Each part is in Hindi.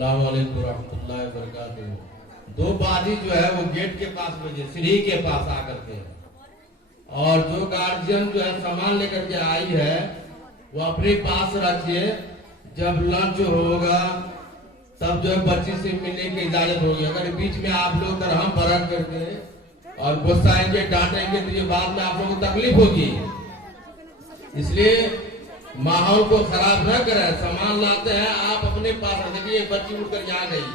अस्सलाम वालेकुम रहमतुल्लाहि व बरकातुहू। दो बाजी जो है वो गेट के पास भेजे, सीढ़ी के पास आकर के, और जो गार्जियन जो है सामान लेकर के आई है वो अपने पास रखिए। जब लंच होगा तब जो है बच्ची से मिलने की इजाजत होगी। अगर बीच में आप लोग तरह बरक करके और गुस्साएंगे, डांटेंगे तो ये बाद में आप लोगों को तकलीफ होगी। इसलिए माहौल को खराब न करें। सामान लाते हैं आप अपने पास रख दीजिए। बच्ची उठकर यहाँ गई,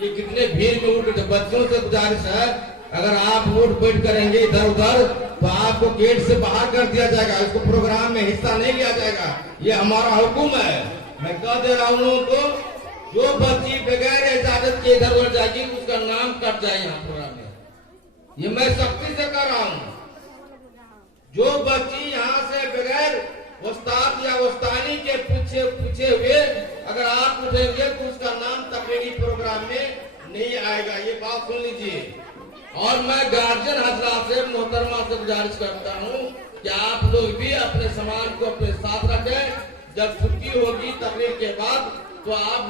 ये कितने भीड़ में उठ गए। बच्चों से गुजारिश है, अगर आप उठ बैठ करेंगे इधर उधर तो आपको गेट से बाहर कर दिया जाएगा। इसको प्रोग्राम में हिस्सा नहीं लिया जाएगा, ये हमारा हुक्म है। मैं कह दे रहा हूँ लोगों को, जो बच्ची बगैर इजाजत के इधर उधर जाएगी उसका नाम कट जाए यहाँ प्रोग्राम में। ये मैं सख्ती से कर रहा हूँ। जो बच्ची यहाँ से बगैर उस्ताद या उस्तानी के पूछे हुए अगर आप उठेंगे तो उसका नाम तकरीरी प्रोग्राम में नहीं आएगा। ये बात सुन लीजिए। और मैं गार्जियन हजरात से, मोहतरमा से गुजारिश करता हूँ कि आप लोग भी अपने सामान को अपने साथ रखें। जब छुट्टी होगी तकरीर के बाद तो आप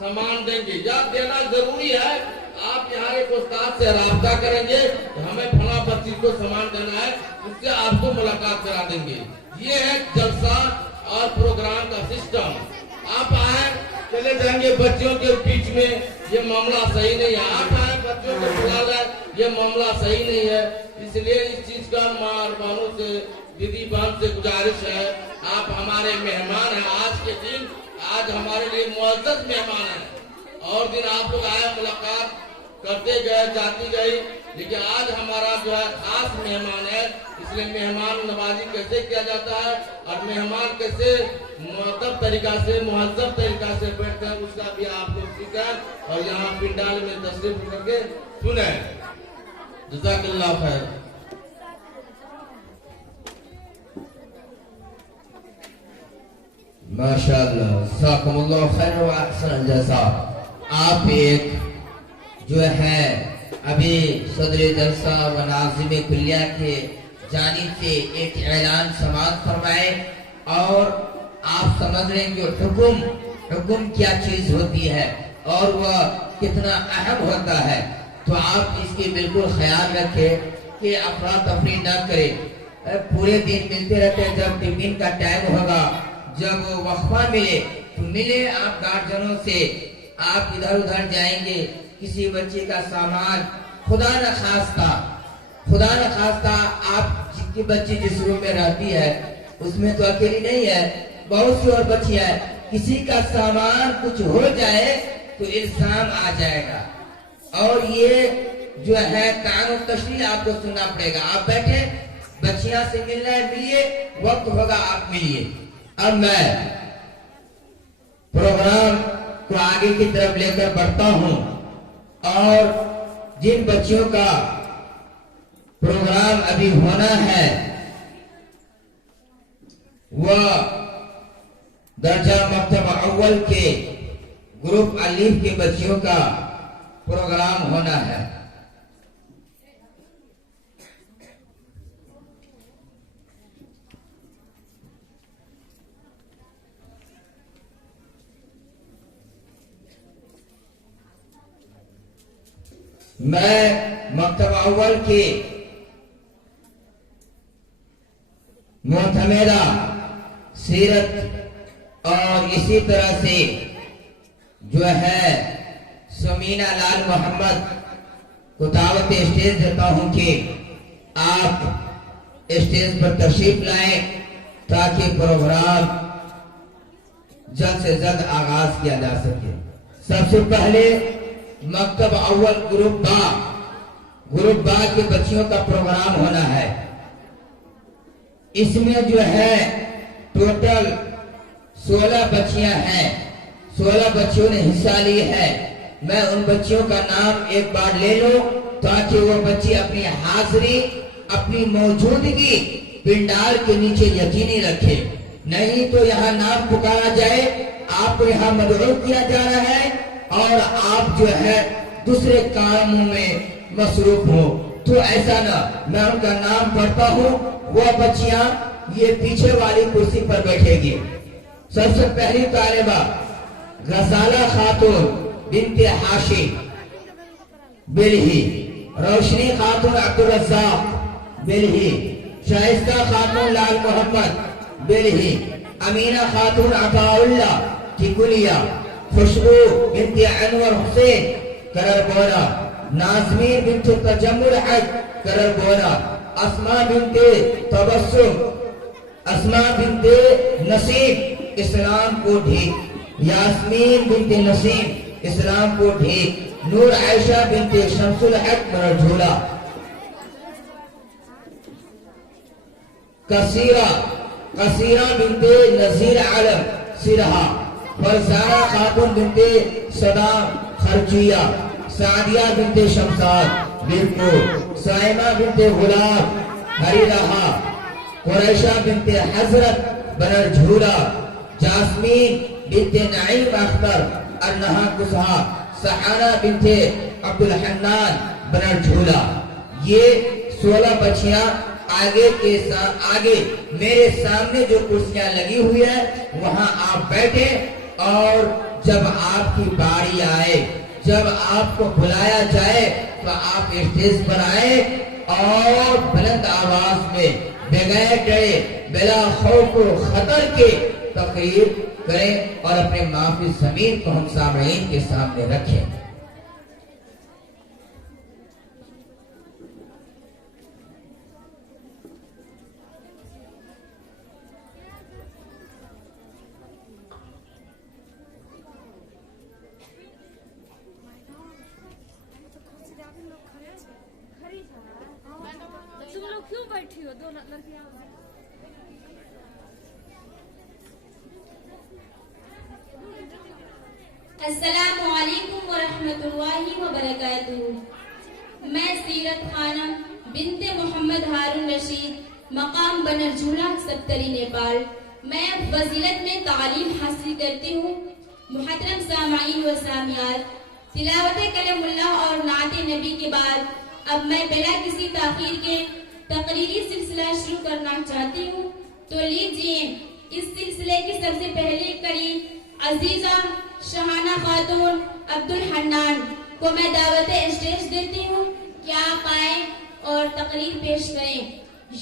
सामान देंगे या देना जरूरी है। आप यहाँ एक उस्ताद से राब्ता करेंगे, हमें फला बच्ची को सामान देना है, उससे आपको मुलाकात करा देंगे। ये है जलसा और प्रोग्राम का सिस्टम। आप आए चले जाएंगे बच्चों के बीच में, ये मामला सही नहीं है। आप आए बच्चों को बुला जाए, ये मामला सही नहीं है। इसलिए इस चीज का माँ बहनों से, दीदी बहन से गुजारिश है, आप हमारे मेहमान हैं। आज के दिन आज हमारे लिए मुअज़्ज़ज़ मेहमान है। और दिन आप लोग आए, मुलाकात करते गए, जाती गई, लेकिन आज हमारा जो है खास मेहमान है। इसलिए मेहमान नवाजी कैसे किया जाता है और मेहमान कैसे मुअद्दब तरीका से, मुहज़्ज़ब तरीका से बैठते हैं, उसका भी आप लोग सीखें और यहाँ पिंडाल में तशरीफ करके सुने। जज़ाकल्लाह खैर। माशाअल्लाह, जज़ाकुमुल्लाह खैर व अहसन जज़ा। आप एक जो है अभी सदर जलसा व नाज़िम कुल्लिया के जानिब से एक ऐलान समाअत फरमाए, और आप समझ रहे हैं कि हुक्म क्या चीज होती है और वह कितना अहम होता है। तो आप इसकी बिल्कुल ख्याल रखें कि अफरा तफरी न करें। पूरे दिन मिलते रहते हैं, जब टिफिन का टाइम होगा, जब वक्फा मिले तो मिले आप गार्जियनों से। आप इधर उधर जाएंगे, किसी बच्चे का सामान खुदा न खास्ता आप जिसकी बच्ची जिस रूम में रहती है उसमें तो अकेली नहीं है, बहुत सी और बच्चियां है, किसी का सामान कुछ हो जाए तो इल्जाम आ जाएगा। और ये जो है कानून तशरीह आपको सुनना पड़ेगा। आप बैठे, बच्चियां से मिलना है मिलिए, वक्त होगा आप मिलिए। अब मैं प्रोग्राम को आगे की तरफ लेकर बढ़ता हूं, और जिन बच्चियों का प्रोग्राम अभी होना है वह दर्जा मक्तब अव्वल के ग्रुप अलीफ के बच्चियों का प्रोग्राम होना है। मैं मक्तब अव्वल के मोहतमेरा सीरत और इसी तरह से जो है समीना लाल मोहम्मद को दावत स्टेज देता हूं कि आप स्टेज पर तशरीफ लाएं ताकि प्रोग्राम जल्द से जल्द आगाज किया जा सके। सबसे पहले मक्तब अव्वल ग्रुप बा के बच्चियों का प्रोग्राम होना है। इसमें जो है टोटल 16 बच्चियां हैं, 16 बच्चियों ने हिस्सा ली है। मैं उन बच्चियों का नाम एक बार ले लो ताकि वो बच्ची अपनी हाजिरी, अपनी मौजूदगी पिंडाल के नीचे यकीनी रखे। नहीं तो यहाँ नाम पुकारा जाए, आपको यहाँ मदऊ किया जा रहा है और आप जो है दूसरे कामों में मसरूफ हो, तो ऐसा ना। मैं उनका नाम पढ़ता हूँ, वो बच्चियां ये पीछे वाली कुर्सी पर बैठेगी। सबसे पहली तालिबा गजाला खातून बिनते हाशिम बिलही, रोशनी खातून अब्दुल रज़्ज़ाक बिलही, शाइस्ता खातून लाल मोहम्मद बिलही, अमीना खातून अताउल्लाह टिकुलिया, खुशबू बिनते अनवर हुसैन करर बोरा, नाज़मीन बिनते तजम्मुल हक करर बोरा, अस्मा बिनते तबस्सुम, अस्मा बिनते नसीम इस्लाम को ढीक, यास्मीन बिनते नसीम इस्लाम को ढीक, नूर आयशा बिनते शमसुल हक बनर झूला, कसीरा बिनते नजीर आलम सिरहा, फरजाना खातून बिनते सदाम खर्चिया, सादिया बिनते शमसाद बिरको, साइमा बिनते गुलाम हरीरहा, कुरैशा बिनते हजरत बनर झूला, जास्मीन बिनते नईम अख्तर अन्नहा कुसहा, सहारा बिनते अब्दुल हन्नान बनर झूला। ये 16 बच्चियां आगे मेरे सामने जो कुर्सियां लगी हुई है वहां आप बैठे, और जब आपकी बारी आए, जब आपको बुलाया जाए तो आप स्टेज पर आए और बुलंद आवाज में बगैर डरे बिला खौफ खतर के तकरीर करें और अपने माफी ज़मीर को हम सामईन के सामने रखें। तुम लोग क्यों बैठी हो? दो लड़कियां। अस्सलामु अलैकुम वरहमतुल्लाहि वबरकातुहू। मैं सीरत खानम बिनते मोहम्मद हारून रशीद मकाम बनरझूला सप्तरी नेपाल। मैं अब वजीरत में तालीम हासिल करती हूँ। मुहतरम सामाईन व सामियात, तिलावत कलमुल्लाह और नाते नबी के बाद अब मैं बिना किसी ताखीर के तकरीरी सिलसिला शुरू करना चाहती हूँ। तो लीजिए इस सिलसिले की सबसे पहले कड़ी अजीजा शहाना खातून अब्दुल हन्नान को मैं दावत स्टेज देती हूँ कि आप आए और तकरीर पेश करें।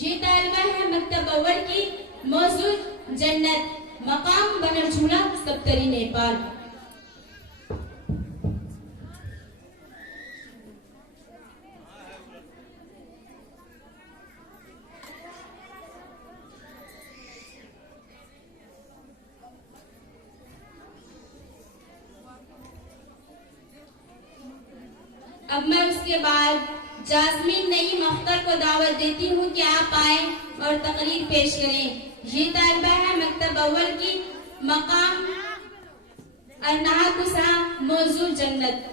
ये तालिबा है मकतब अव्वल की मौजूद जन्नत मकाम बनरझूला सप्तरी नेपाल। अब मैं उसके बाद जास्मीन नईम अख्तर को दावत देती हूँ कि आप आए और तकरीर पेश करें। ये तालिबा है मकतब अव्वल की मकाम अन्नहा कुसा मौजूद जन्नत।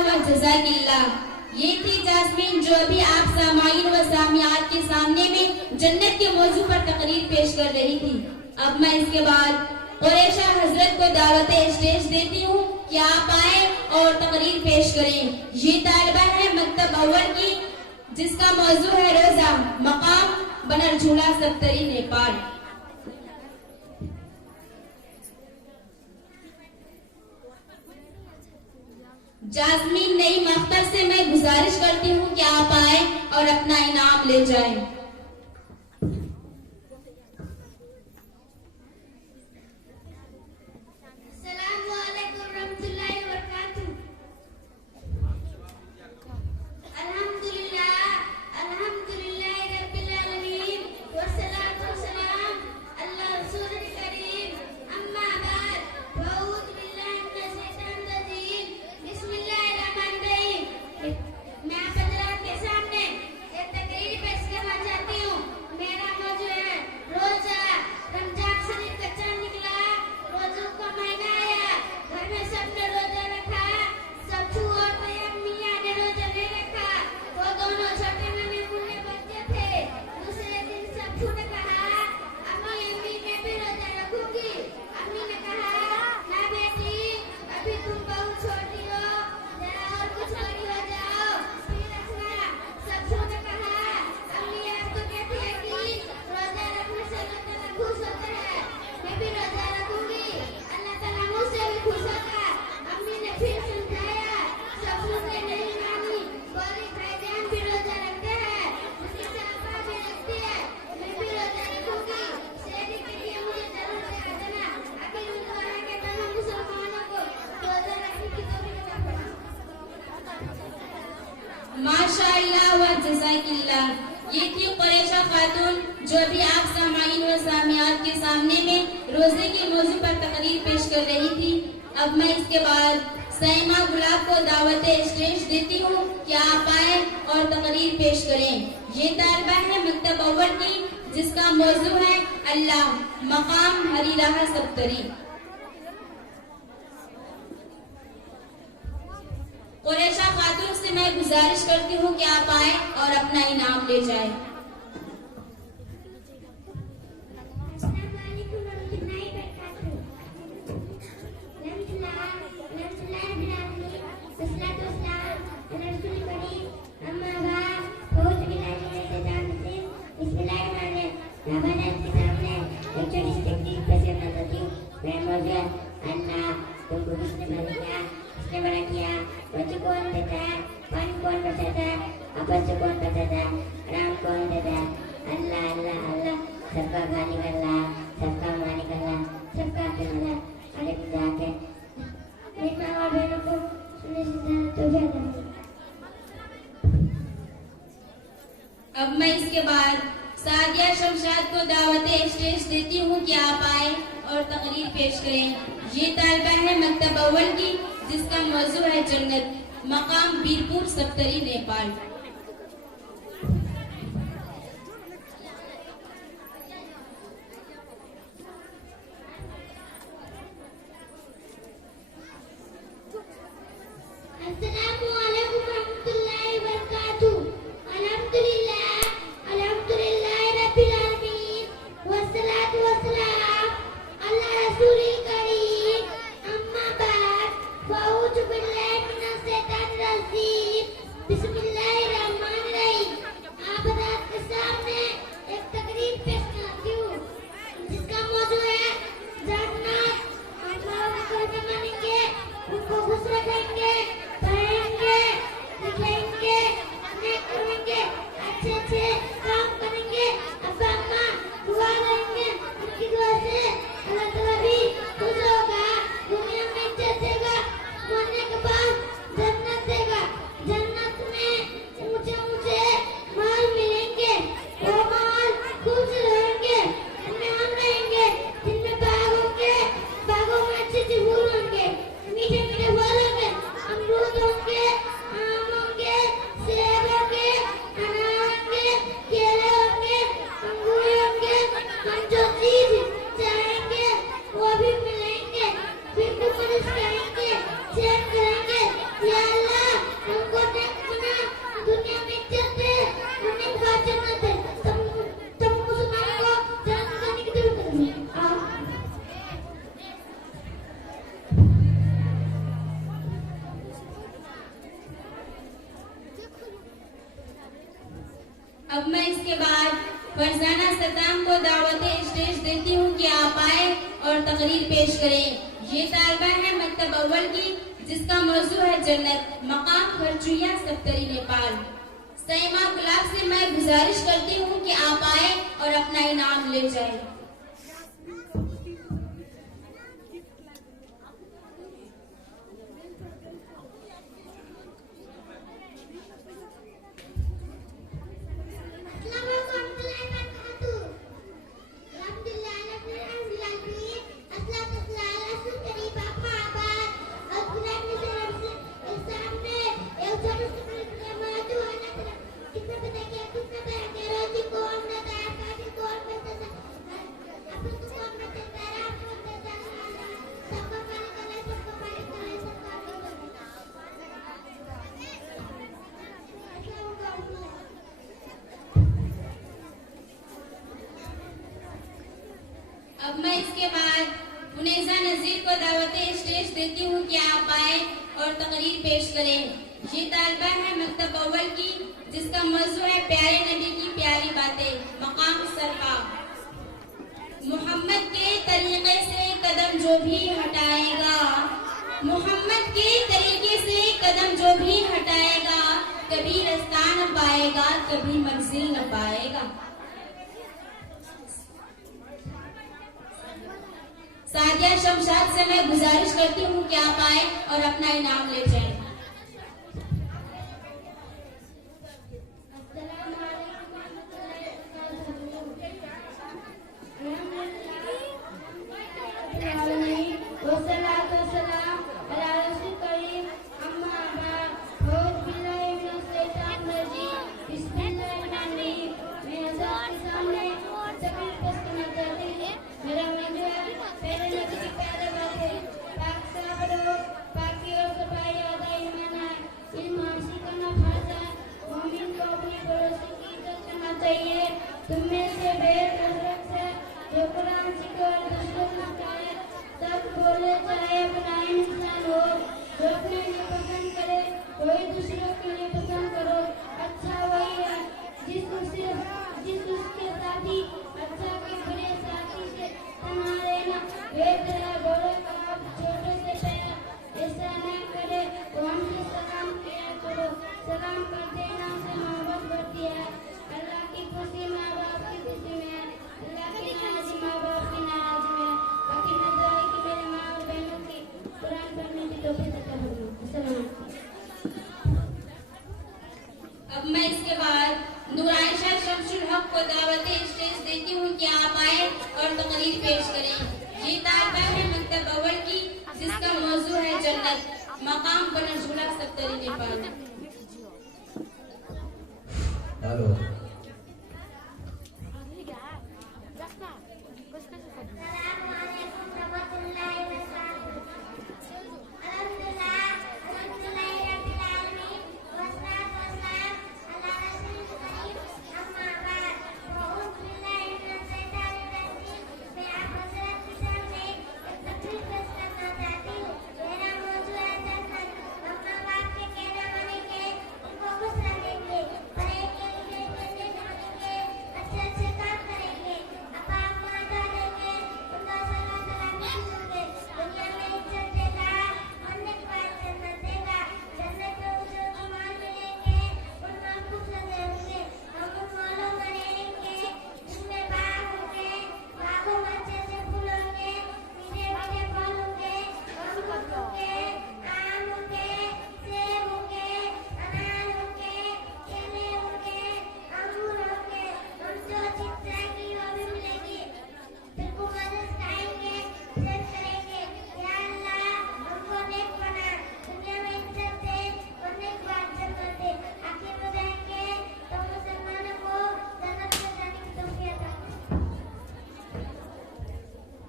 व जज़ाकिल्लाह। ये थी जास्मीन जो अभी आप सामाईन व सामियात के सामने में जन्नत के मौजू पर तकरीर पेश कर रही थी। अब मैं इसके बाद कुरैशा हजरत को दावत स्टेज देती हूँ कि आप आए और तकरीर पेश करें। ये तालिबा है मकतब अव्वल की, जिसका मौजू है रोजा, मकाम बनरझूला सप्तरी नेपाल। जास्मीन नई अख्तर से मैं गुजारिश करती हूँ कि आप आए और अपना इनाम ले जाएं। माशाअल्लाह व जज़ाकिल्लाह। ये थी कुरैशा खातून जो अभी आप सामाईन व सामियात के सामने में रोजे के मौजू पर तकरीर पेश कर रही थी। अब मैं इसके बाद सईमा गुलाब को दावत स्टेज देती हूँ कि आप आए और तकरीर पेश करें। ये तालिबा है मकतब अव्वल की, जिसका मौजू है अल्लाह, मकाम हरी राह सप्तरी। कुरैशा खातून से मैं गुजारिश करती हूँ कि आप आए और अपना इनाम ले जाएं। बच्चे कौन देता है, पानी कौन बचाता है, आपस कौन बचाता है, राम कौन देता है, अल्लाह अल्लाह अल्लाह, सबका खालिक अल्लाह, सबका मालिक अल्लाह, सबका अकेला अल्लाह। अरे जाके मेरी माँ और बहनों को सुनने से तो ज्यादा। अब मैं इसके बाद सादिया शमशाद को दावत स्टेज देती हूँ कि आप आए और तकरीर पेश करें। ये तालिबा है मकतब अव्वल की, जिसका मौजू है जन्नत, मकाम बीरपुर सप्तरी नेपाल। बिस्मिल्लाहिर अब मैं इसके बाद फरजाना सद्दाम को दावत स्टेज देती हूँ कि आप आए और तकरीर पेश करें। ये तालबा है मकतब अव्वल की, जिसका मौजू है जन्नत, मकाम खरचुया सप्तरी नेपाल। सईमा गुलाब से मैं गुजारिश करती हूँ कि आप आए और अपना इनाम ले जाए। अब मैं इसके बाद मुनेजा नजीर को दावत स्टेज देती हूँ कि आप आए और तकरीर पेश करें। ये तालबा है मकतब अव्वल की, जिसका मौजू है प्यारे नबी की प्यारी बातें, मकाम सरफा। मोहम्मद के तरीके से कदम जो भी हटाएगा, मोहम्मद के तरीके से कदम जो भी हटाएगा, कभी रास्ता न पाएगा, कभी मंजिल न पाएगा। सादिया शमशाद से मैं गुजारिश करती हूँ कि आप आए और अपना इनाम ले जाएं। अब मैं इसके बाद नूराइशा शमसुल हक को दावत स्टेज देती हूँ कि आप आए और तकरीर पेश करें। ये तालबा है मकतब अव्वल की, जिसका मौजू है जन्नत, मकाम बनरझूला सप्तरी नेपाल। हेलो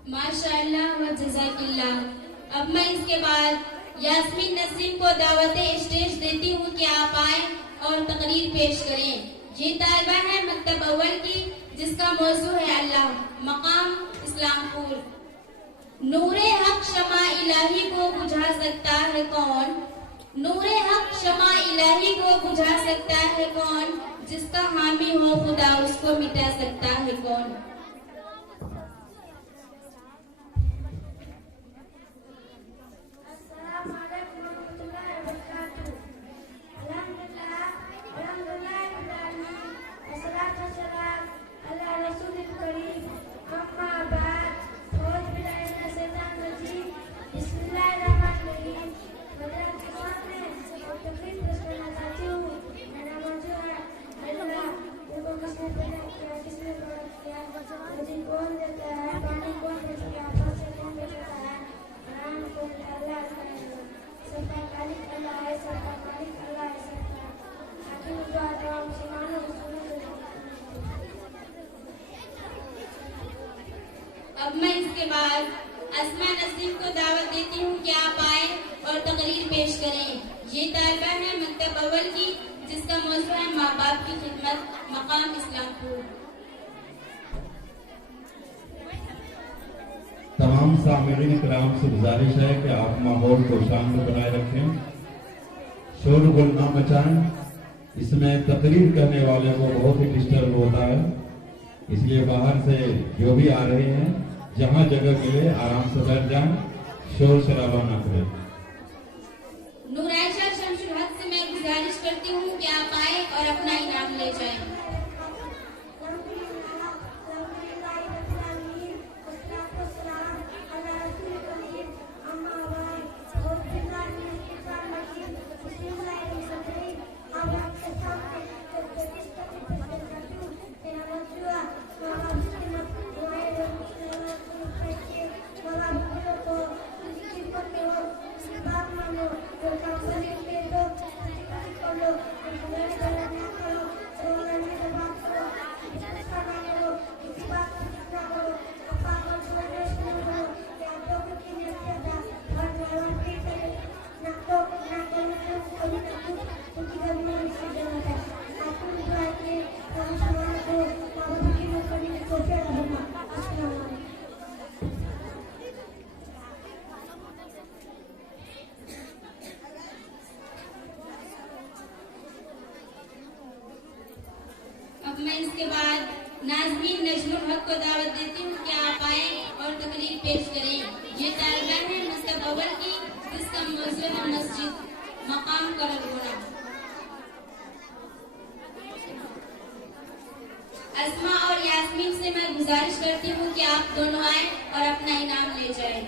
माशाअल्लाह व जज़ाकिल्लाह। अब मैं इसके बाद यास्मीन नसीम को दावत स्टेज देती हूँ कि आप आए और तकरीर पेश करें। ये तालबा है मकतब अव्वल की, जिसका मौजू है अल्लाह, मकाम इस्लामपुर। नूरे हक शमा इलाही को बुझा सकता है कौन, नूरे हक शमा इलाही स्याही को बुझा सकता है कौन, जिसका हामी हो खुदा उसको मिटा सकता है कौन। कौन देता है पानी, कौन देता है आपस से, कौन देता है आराम को, अल्लाह करेगा। सबका मालिक अल्लाह है, सबका मालिक अल्लाह है, सबका आखिर दुआ तो मुसलमानों को सुनो। अब मैं इसके बाद अस्मा नसीम को दावत देती हूँ कि आप आए और तकरीर पेश करें। ये तालिबा है मकतब अव्वल की, जिसका मौजू है माँ बाप की खिदमत, मकाम इस्लामपुर। तमाम सामईन कराम से गुजारिश है कि आप माहौल को शांत बनाए रखें, शोरगुल ना मचाएं। इसमें तकरीर करने वाले को बहुत ही डिस्टर्ब होता है, इसलिए बाहर से जो भी आ रहे हैं जहां जगह मिले आराम से बैठ जाएं, शोर शराबा ना करें। नूराइशा शमशुल हक से मैं गुजारिश करती हूँ कि आप आए और अपना इनाम ले जाएं। मैं इसके बाद नाज़मीन नजमुल हक को दावत देती हूँ कि आप आए और तकरीर पेश करें। ये तालिबा है मकतब अव्वल की, जिसका मौजू है मस्जिद, मकाम करलगोना। अस्मा और यास्मीन से मैं गुजारिश करती हूँ कि आप दोनों आए और अपना इनाम ले जाएं।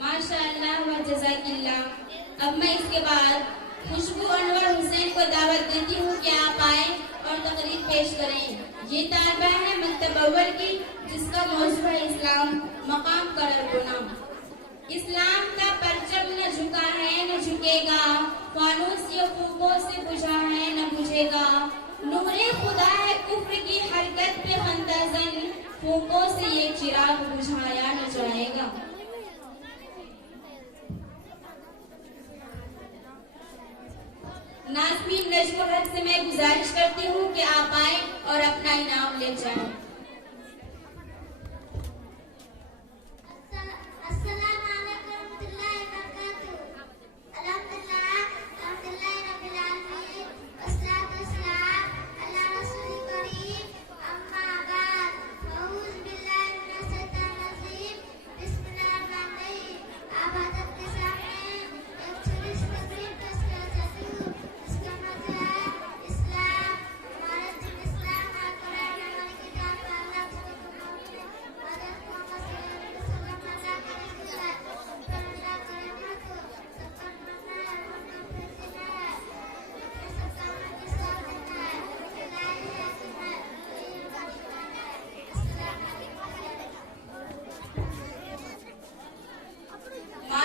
माशाअल्लाह व जज़ाकिल्लाह। अब मैं इसके बाद खुशबू अनवर हुसैन को दावत देती हूँ कि आप आए और तकरीर पेश करें। ये तालिबा है मकतब अव्वल की, जिसका मौजू है इस्लाम, मकाम करलगोना। इस्लाम का परचम न झुका है न झुकेगा, फानूस ये फूकों से बुझा है न बुझेगा। नूरे खुदा है कुफ्र की हरकत पे खंताजन, फूकों से ये चिराग बुझाया न जाएगा। नाज़मीन नजमुल हक से मैं गुजारिश करती हूँ कि आप आए और अपना इनाम ले जाएं।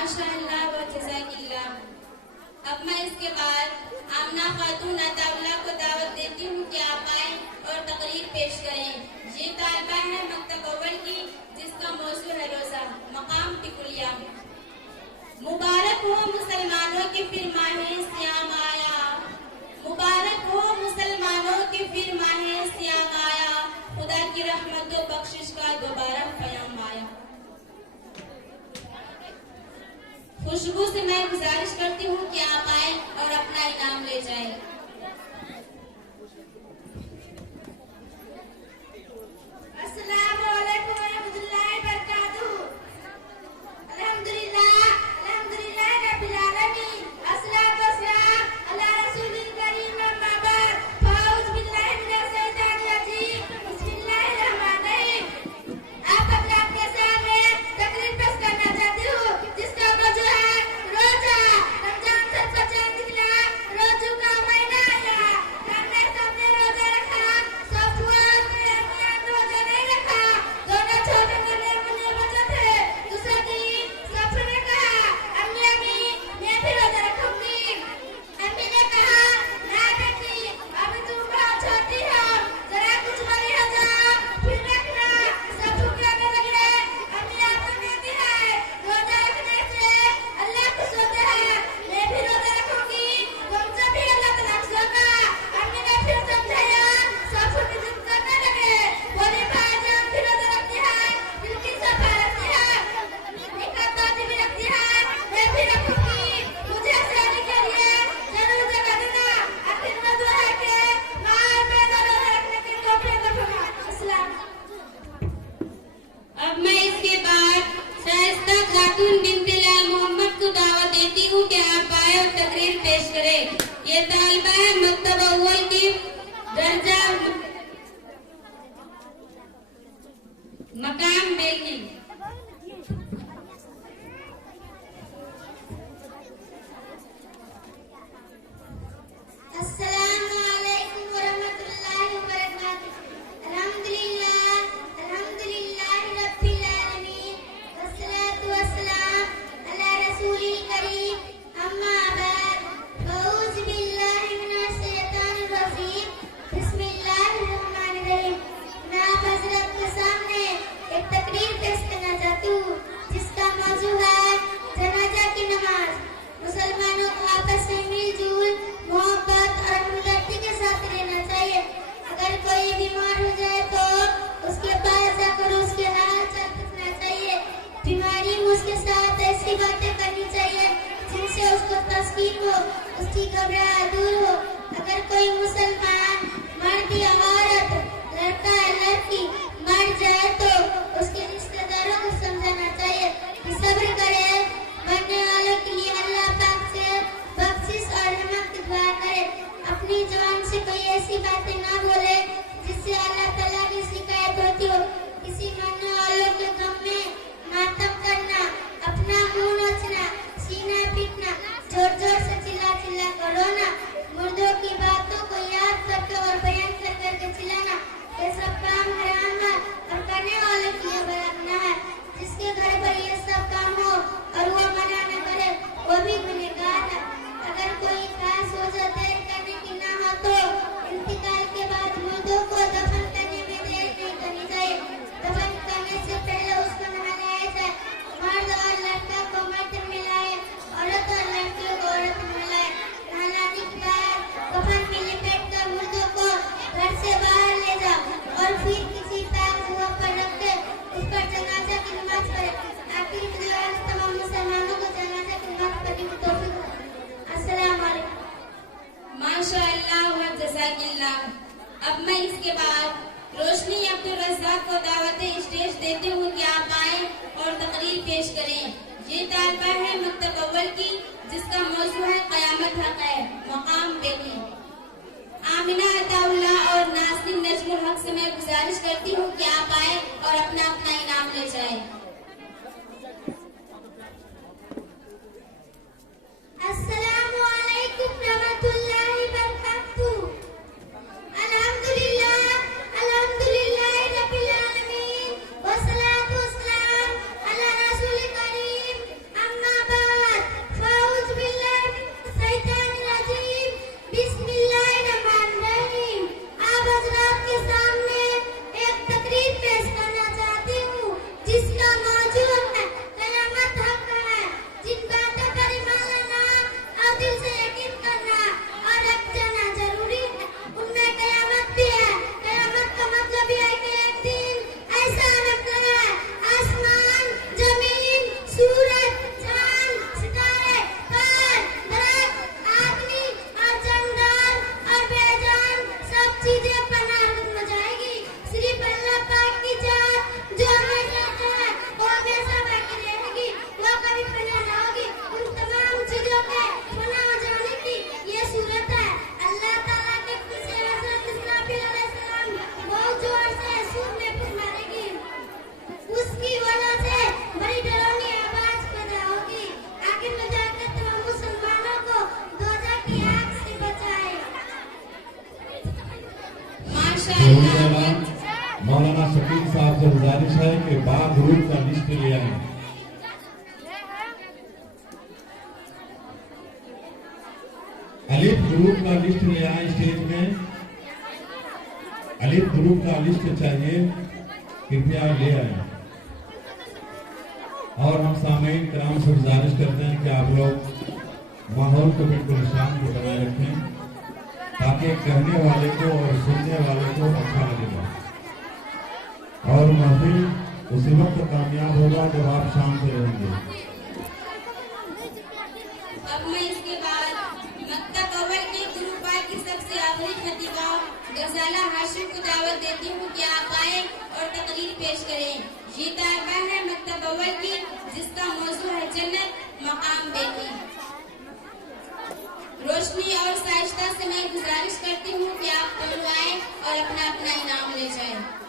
माशाअल्लाह व जज़ाकिल्लाह। अब मैं इसके बाद आमना खातून अताउल्लाह को दावत देती हूँ कि आप आए और तकरीर पेश करें। ये तालिबा है मकतब अव्वल की, जिसका मौजू है रोजा, मकाम टिकुलिया। मुबारक हो मुसलमानों के फिर माहे सियाम आया, मुबारक हो मुसलमानों के फिर माहे सियाम आया, खुदा की रहमत व बख्शिश का दोबारा क़याम आया। खुशबू से मैं गुजारिश करती हूँ कि आप आए और अपना इनाम ले जाएं। अस्सलामु अलैकुम व रहमतुल्लाहि व बरकातुहू। अल्हम्दुलिल्लाह रब्बिल आलमीन, अस्सलातु वस्सलाम अला रसूलिल करीम, अम्मा बाद, फ़ाऊज़ु बिल्लाहि मिनश शैतानिर रजीम, बिस्मिल्लाहिर रहमानिर रहीम। आप अपने सामने तकरीर पेश करना चाहती हूँ, जिसका मौजू है रोजा। रमजान से 50 निकला, रोजों का महीना आया। हमने सबने रोजा रखा, सब फुआद में अम्मियां ने रोजा नहीं रखा। दोनों छोटे मुन्ने बच्चे थे। दूसरे दिन सफर ने कहा, अम्मी मैं भी रोजा रखूंगी। अम्मी ने कहा, ना बेटी, अभी तुम बहुत छोटी हो, जरा कुछ बड़ी हो जाओ फिर रखना। सब कहने लगे, अम्मी आपको कहती है रोजा रखने से अल्लाह खुश होता है, मैं भी रोजा रखूंगी, तुमसे भी अल्लाह ताला खुश होगा। अम्मी ने फिर समझाया, सब की जिद करने लगे, बोली भाईजान भी रोजा रखती है, दिल की सफा रखती है, निकाह ताजी भी रखती है, मैं भी रखूंगी, मुझे शादी के लिए जरूर जगह देना। आखिर में दुआ है कि माँ पैदा रोजा रखने की तौफीक रखूंगा। अस्सलाम। अब मैं इसके बाद शाइस्ता खातून बिन्ते लाल मोहम्मद को दावत देती हूँ कि आप आए और तकरीर पेश करें। ये तालिबा है मकतब अव्वल की, दर्जा मकाम बेली। अस्सलामु अलैकुम व रहमतुल्लाहि व बरकातुहू। अल्हम्दुलिल्लाह रब्बिल आलमीन, वस्सलातु वस्सलाम अला रसूलिल करीम, अम्मा बाद, फ़ाऊज़ु बिल्लाहि मिनश शैतानिर रजीम, बिस्मिल्लाहिर रहमानिर रहीम। मैं आप हज़रत के सामने एक तकरीर पेश करना चाहती हूँ, जिसका मौजू है जनाजा की नमाज। मुसलमानों को आपस में मिलजुल, मोहब्बत और हमदर्दी के साथ रहना चाहिए। अगर कोई बीमार हो जाए तो उसके पास जाकर उसके हाल चाल पूछना चाहिए। बीमारी में उसके साथ ऐसी बातें करनी चाहिए जिनसे उसको तस्कीन हो, उसकी घबराहट दूर हो। अगर कोई मुसलमान मर्द या औरत, लड़का या लड़की मर जाए तो उसके रिश्तेदारों को समझाना चाहिए कि सब्र करे, मरने वालों के लिए अल्लाह पाक से बख्शिश और रहमत की दुआ करे। अपनी जुबान से कोई ऐसी बातें ना बोले जिससे अल्लाह ताला की शिकायत होती हो। किसी मरने वालों के गम में मातम करना, अपना मुंह नोचना, सीना पीटना, जोर जोर से चिल्ला चिल्ला कर रोना, मुर्दों की बातों को याद करके और बयान कर करके चिल्लाना, ये सब काम हराम है और करने वालों के लिए बड़ा गुनाह है। जिसके घर पर ये सब काम हो और वो मना न करे, वो भी गुनहगार है। अगर कोई खास वजह देर करने की ना हो तो इंतकाल के बाद मुर्दों को दफन करने में देर नहीं करनी चाहिए। दफन करने से पहले उसको नहलाया जाए। मर्द और लड़का को मर्द में लाए, औरत और लड़की को औरत में लाए। नहलाने के बाद कफन में लिपेट कर मुर्दों को घर से बाहर ले जाओ और फिर किसी पाक जगह पर रख के उस पर जनाजा की नमाज पढ़े। आखिर में दुआ है तमाम मुसलमानों को जनाजा की नमाज पढ़ने की तौफीक दे। अस्सलाम वालेकुम। माशाअल्लाह व जज़ाकिल्लाह। अब मैं इसके बाद रोशनी अब्दुल रज़्ज़ाक को दावत स्टेज देती हूँ कि आप आए और तकरीर पेश करें। ये तालिबा है मकतब अव्वल की, जिसका मौजू है क़यामत हक़ है, मकाम बेली। आमिना अताउल्लाह और नाज़नीन नजमुल हक से मैं गुजारिश करती हूँ कि आप आए और अपना अपना इनाम ले जाएं। अस्सलामु अलैकुम रहमतुल्लाहि व बरकातुहू। अल्हम्दुलिल्लाह रब्बिल आलमीन, वस्सलातु वस्सलाम अला रसूलिल करीम, अम्मा बाद। मौलाना शकील साहब से गुजारिश है कि बा ग्रुप का लिस्ट ले आए। अलिफ ग्रुप का लिस्ट ले आए स्टेज में। अलिफ ग्रुप का लिस्ट चाहिए, कृपया ले आए। और हम सामईन कराम से गुजारिश करते हैं कि आप लोग माहौल को बिल्कुल शांत बनाए रखें ताकि कहने वाले को और सुनने वाले को अच्छा लगेगा और महफिल उसी वक्त कामयाब होगा जब आप शांत रहेंगे। अब मैं इसके बाद मक्तब अव्वल के गुरुपाल की सबसे आखिरी खतीबा गजाला हाशिम को दावत देती हूँ कि आप आए और तकरीर पेश करें। ये तारबा है मक्तब अव्वल की जिसका मौजू है जन्नत मकाम बेटी। रोशनी और साइस्ता से मैं गुजारिश करती हूँ कि आप दोनों आए और अपना अपना इनाम ले जाएं।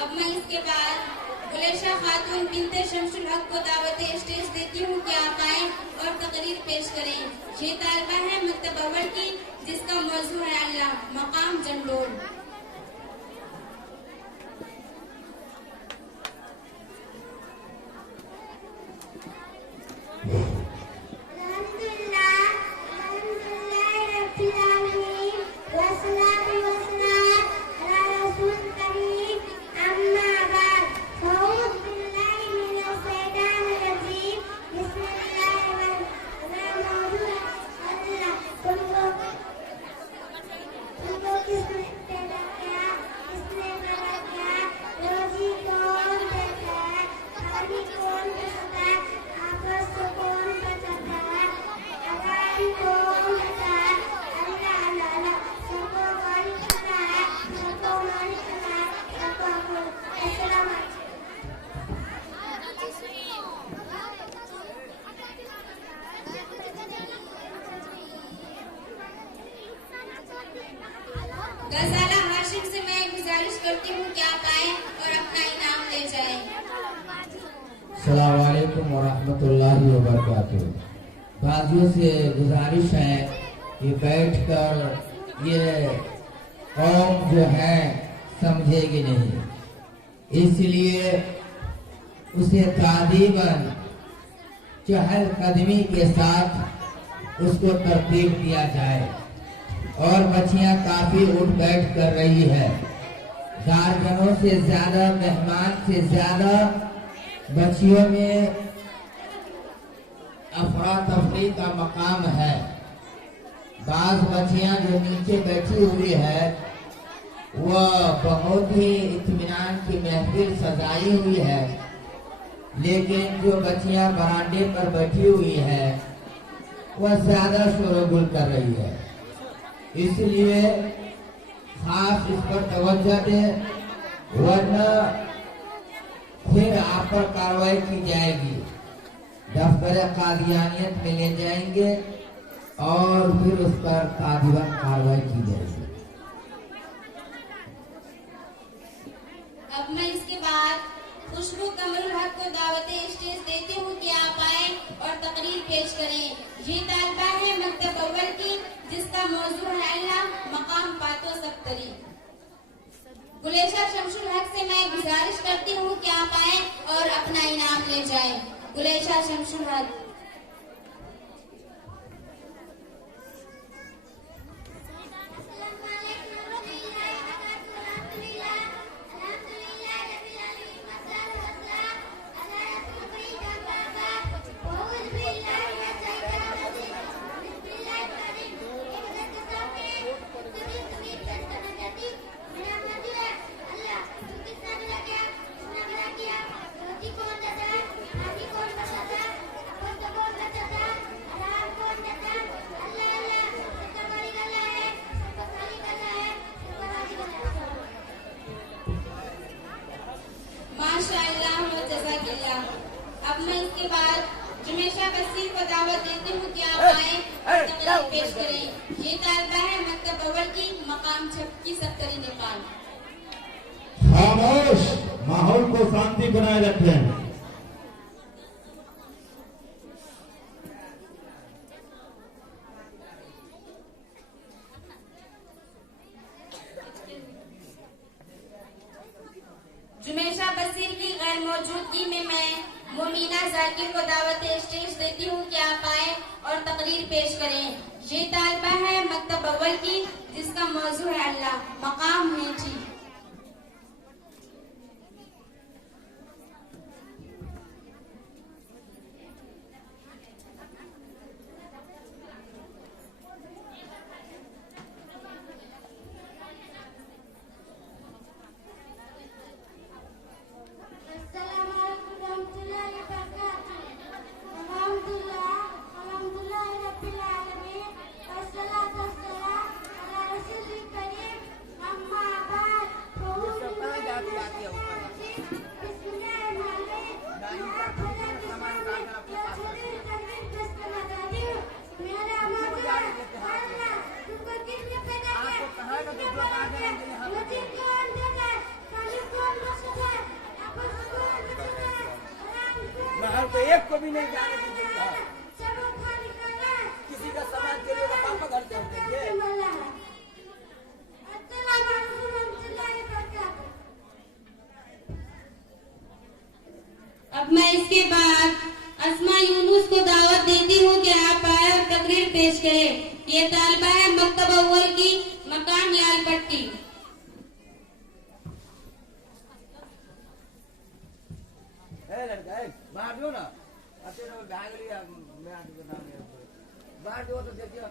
अब मैं इसके बाद गुलेशा खातून बिनते शमसुल हक को दावत स्टेज देती हूँ कि आप आए और तकरीर पेश करें। ये तालबा है मक्तब अव्वल की जिसका मौजू है अल्लाह मकाम जंडोल। गजाला हाशिम से मैं गुजारिश करती हूँ कि आप आए और अपना इनाम ले जाएं। अस्सलाम वालेकुम वरहमतुल्लाहि वबरकातुहू। बाजियों से गुजारिश है कि बैठकर ये कौम जो है समझेगी नहीं, इसलिए उसे तादीबन चहलकदमी के साथ उसको तरतीब दिया जाए। और बच्चियां काफी उठ बैठ कर रही है। गार्जियनों से ज्यादा, मेहमान से ज्यादा बच्चियों में अफरा तफरी का मकाम है। बाज बच्चियां जो नीचे बैठी हुई है वह बहुत ही इत्मीनान की महफिल सजाई हुई है, लेकिन जो बच्चियां बरामदे पर बैठी हुई है वह ज्यादा शोरगुल कर रही है। इसलिए खास इस पर तवज्जो दें, वरना फिर आप पर कार्रवाई की जाएगी। दफ्तर कादियानियत में ले जाएंगे और फिर उस पर कादियान कार्रवाई की जाएगी। अब मैं इसके बाद खुशबू कमरुल हक को दावत स्टेज देती हूँ कि आप आए और तकरीर पेश करें। ये तालबा है मकतब अव्वल की, जिसका मौजू है अल्लाह, मकाम पातो सप्तरी। गुलेशा शमशुल हक से मैं गुजारिश करती हूँ कि आप आए और अपना इनाम ले जाएं। गुलेशा शमशुल हक। अब मैं इसके बाद जुमेशा बसीर को दावत देती हूँ कि आप आए और तकरीर पेश करें। ये तालबा है मकतब अव्वल की, मकाम छपकी सप्तरी नेपाल। खामोश, माहौल को शांति बनाए रखें। जुमेशा बसीर की गैर मौजूदगी में मैं मोमिना जाकिर को दावत स्टेज देती हूँ कि आप आए और तकरीर पेश करें। ये तालबा है मकतब अव्वल की, जिसका मौजू है अल्लाह, मकाम है जी। तो एक को भी नहीं जाने दीजिएगा। किसी का सामान चलेगा पापा घर चल देंगे। अब मैं इसके बाद अस्मा यूनुस को दावत देती हूँ कि आप आए और तकरीर पेश करें। ये तालबा है मकतब अव्वल की, मकान लाल पट्टी। लड़का बाहर दो ना, बाहर दो तो देखिए।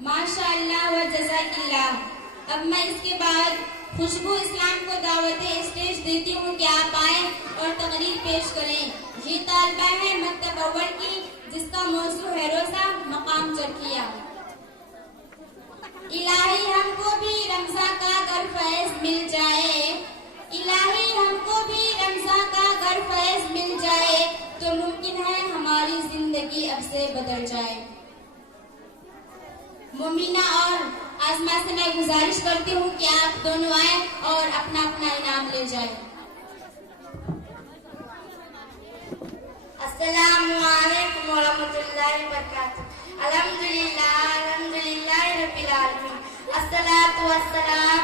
माशाअल्लाह व जज़ाकिल्लाह। अब मैं इसके बाद खुशबू इस्लाम को दावत स्टेज देती हूँ कि आप आए और तकरीर पेश करें। ये तालबा है मकतब अव्वल की, जिसका मौजू है रोजा मकाम चरखिया। इलाही हमको भी रमज़ान का अगर फैज़ मिल जाए, इलाही हमको भी रमज़ान का अगर फैज़ मिल जाए तो मुमकिन है हमारी जिंदगी अब से बदल जाए। मुमीना और आजमा से मैं गुजारिश करती हूँ कि आप दोनों आए और अपना अपना इनाम ले जाए। अस्सलामु अलैकुम व रहमतुल्लाहि व बरकातुहू। अल्हम्दुलिल्लाह रब्बिल आलमीन। अस्सलातु वस्सलाम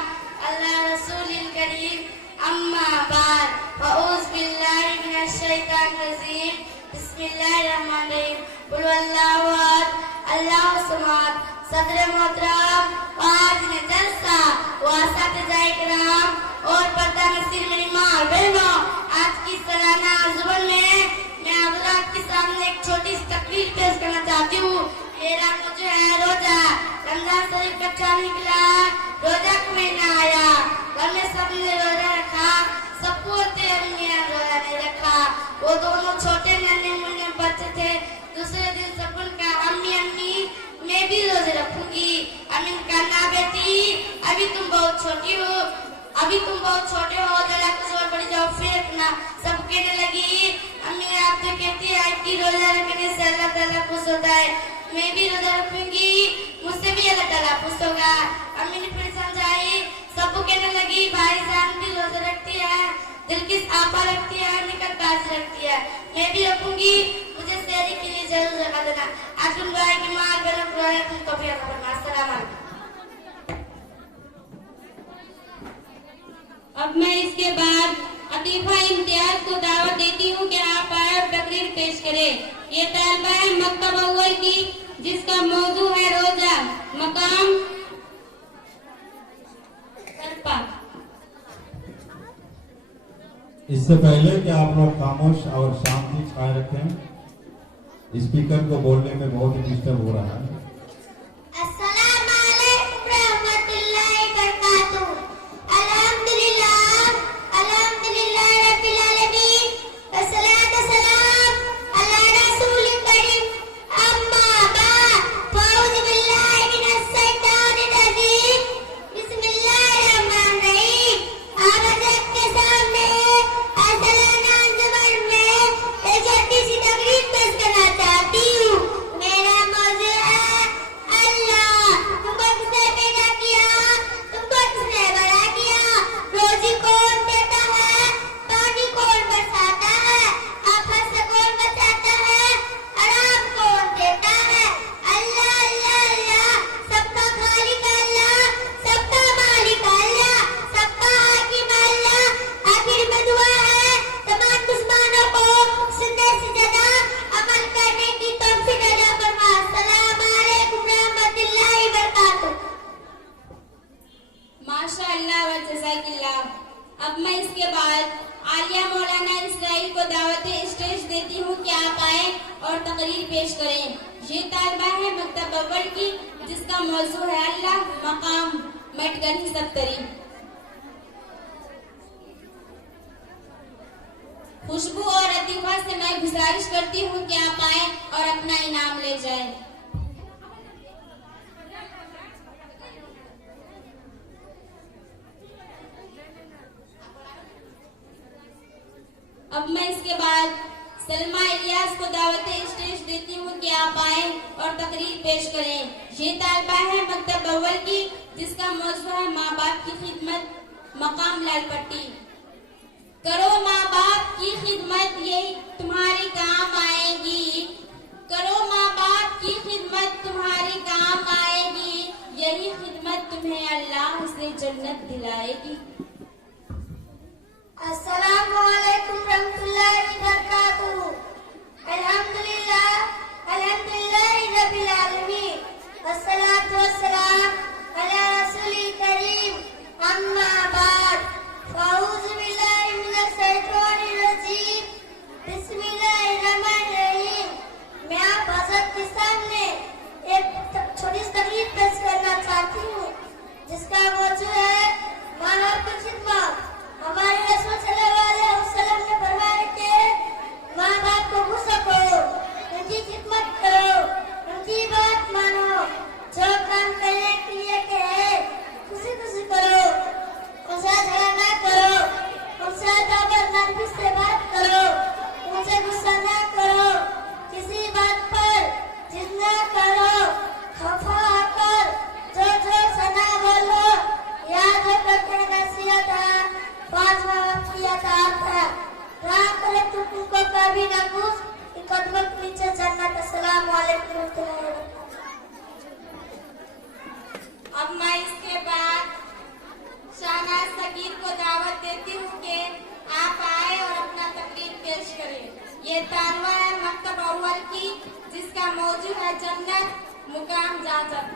अला रसूलिल करीम। अम्मा बाद। अऊज़ु बिल्लाहि मिनश शैतानिर रजीम। बिस्मिल्लाहिर रहमानिर रहीम। कुल हुवल्लाहु अहद, अल्लाहु समद। सदर मोहतरम, वाजिन जलसा, वासातिज़ाए किराम और पर्दा नसीर मेरी माँ और बहनों, आज की सालाना जुबान में मैं हज़रात के सामने एक छोटी सी तकरीर पेश करना चाहती हूँ। मेरा जो है रोजा, रमजान शरीफ का चांद निकला, रोजा का महीना आया, घर में सबने रोजा रखा, सबको हमने रोजा नहीं रखा। वो दोनों छोटे नन्हे मुन्ने बच्चे थे। दूसरे दिन सबन का अम्मी अम्मी मैं भी रोजे रखूंगी। अमीन का ना बेटी अभी तुम बहुत छोटी हो, अभी तुम बहुत छोटे हो, जरा कुछ और बड़ी जाओ फिर रखना। सब कहने लगी अम्मी आप तो कहती है कि रोजा रखने से अल्लाह ताला खुश होता है, मैं भी रोजा रखूंगी, मुझसे भी अल्लाह ताला खुश होगा। अम्मी ने फिर समझाई, सबको कहने लगी भाई जान भी रोजा रखती है, दिलकिस आपा रखती है, निकट बाजी रखती है, मैं भी रखूंगी, मुझे सहरी के लिए जरूर रखा देना। आखिर भाई की माँ बहनों को तुमको भी रखा देना। अस्सलाम वालेकुम। अब मैं इसके बाद अतीफा इम्तियाज को दावत देती हूँ कि आप आए और तकरीर पेश करें। ये तालिबा है मकतब अव्वल की, जिसका मौजू है रोजा मकाम सरपा। इससे पहले कि आप लोग खामोश और शांति छाए रखें, स्पीकर को बोलने में बहुत ही डिस्टर्ब हो रहा है। अस्सलामु अलैकुम रहमतुल्लाहि बरकातुहू। अल्हम्दुलिल्लाह रब्बिल आलमीन। वस्सलातु वस्सलाम अला रसूलिल करीम। अम्मा बाद। फ़अऊज़ु बिल्लाहि मिनश शैतानिर रजीम। बिस्मिल्लाहिर रहमानिर रहीम। आज आपके सामने सालाना जुबान में एक छोटी सी तकरीर पेश करना चाहती हूँ। मेरा मौजू है अल्लाह तुमको किसने पैदा किया, तुमको किसने बड़ा किया, रोजी कौन देता है, पानी कौन बरसाता है, आफत से कौन बचाता है, आराम कौन देता है। अल्लाह अल्लाह अल्लाह, सबका खालिक अल्लाह, सबका मालिक अल्लाह, सबका हाकिम अल्लाह। आखिर में दुआ है तमाम दुश्मनों को सुनने से ज्यादा अमल करने की तौफीक अता फरमा। अस्सलामु अलैकुम रहमतुल्लाहि बरकातुहू। माशाअल्लाह व जज़ाकिल्लाह। अब मैं इसके बाद आलिया मौलाना इसराइल को दावत स्टेज देती हूँ कि आप आए और तकरीर पेश करें। ये तालिबा है मकतब अव्वल की, जिसका मौजू है अल्लाह मकाम मटगनी सप्तरी। खुशबू और अतीफा से मैं गुजारिश करती हूँ कि आप आए और अपना इनाम ले जाएं। अब मैं इसके बाद सलमा इलियास को दावत स्टेज देती हूँ कि आप आए और तकरीर पेश करें। ये तालिबा है मकतब अव्वल की, जिसका मौजू है माँ बाप की खिदमत मकाम लालपट्टी। करो माँ बाप की खिदमत, यही तुम्हारे काम आएगी। करो माँ बाप की खिदमत, तुम्हारे काम आएगी। यही खिदमत तुम्हें अल्लाह से जन्नत दिलाएगी। अस्सलामु अलैकुम रहमतुल्लाहि बरकातुहू। अल्हम्दुलिल्लाह रब्बिल आलमीन। वस्सलातु वस्सलाम अला रसूलिल करीम। अम्मा बाद। फ़अऊज़ु बिल्लाहि मिनश शैतानिर रजीम। बिस्मिल्लाहिर रहमानिर रहीम। मैं आप हज़रत के सामने एक छोटी सी तकरीर पेश करना चाहती हूँ, जिसका मौजू है माँ बाप की खिदमत। हमारे रसूल सल्लल्लाहु अलैहि वसल्लम ने फरमाया कि माँ बाप को खुश रखो, उनकी खिदमत साथ है। दुआ करे तुमको कभी न पूछ कि कदमों के नीचे जन्नत। अस्सलाम वालेकुम रहमतुल्लाहि व बरकातहू। अब मैं इसके बाद शाहनाज सगीर को दावत देती हूँ कि आप आए और अपना तकरीर पेश करें। ये तानवा है मकतब अव्वल की, जिसका मौजू है जन्नत मुकाम जाजब।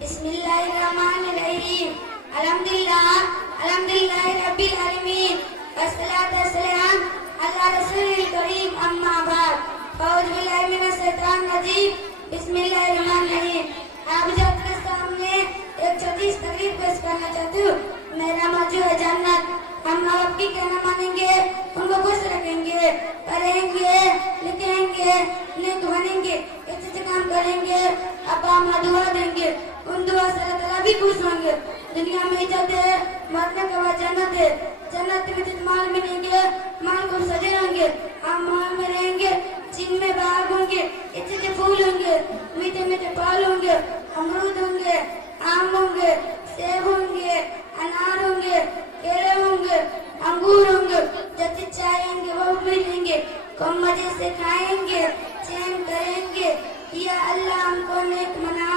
बिस्मिल्लाहिर्रहमानिर्रहीम। अल्हम्दुलिल्लाह रब्बिल आलमीन वस्सलातु वस्सलाम अला रसूलिल करीम अम्मा बाद। औज़ु बिल्लाहि मिनश शैतानिर रजीम। बिस्मिल्लाहिर्रहमानिर्रहीम। आप सबके सामने एक छोटी सी तकरीर पेश करना चाहती हूँ। मेरा मौजू है जन्नत। हम माँ बाप की कहना मानेंगे, उनको खुश रखेंगे, पढ़ेंगे, लिखेंगे, नेक बनेंगे, अच्छे काम करेंगे, अब्बा अम्मा दुआ देंगे, उन दुआ से अल्लाह ताला भी खुश होंगे। दुनिया में इज्जत है, मरने के बाद जन्नत है। जन्नत में जितने माल मिलेंगे, माल को सजे होंगे, हम माल में रहेंगे जिनमें बाग होंगे, अच्छे अच्छे फूल होंगे, मीठे मीठे फल होंगे, अमरूद होंगे, आम होंगे, सेब होंगे, अनार होंगे, केले होंगे, अंगूर होंगे, जैसे चाहेंगे वो मिलेंगे, कम मजे से खाएंगे, चैन करेंगे। या अल्लाह हमको नेक बना,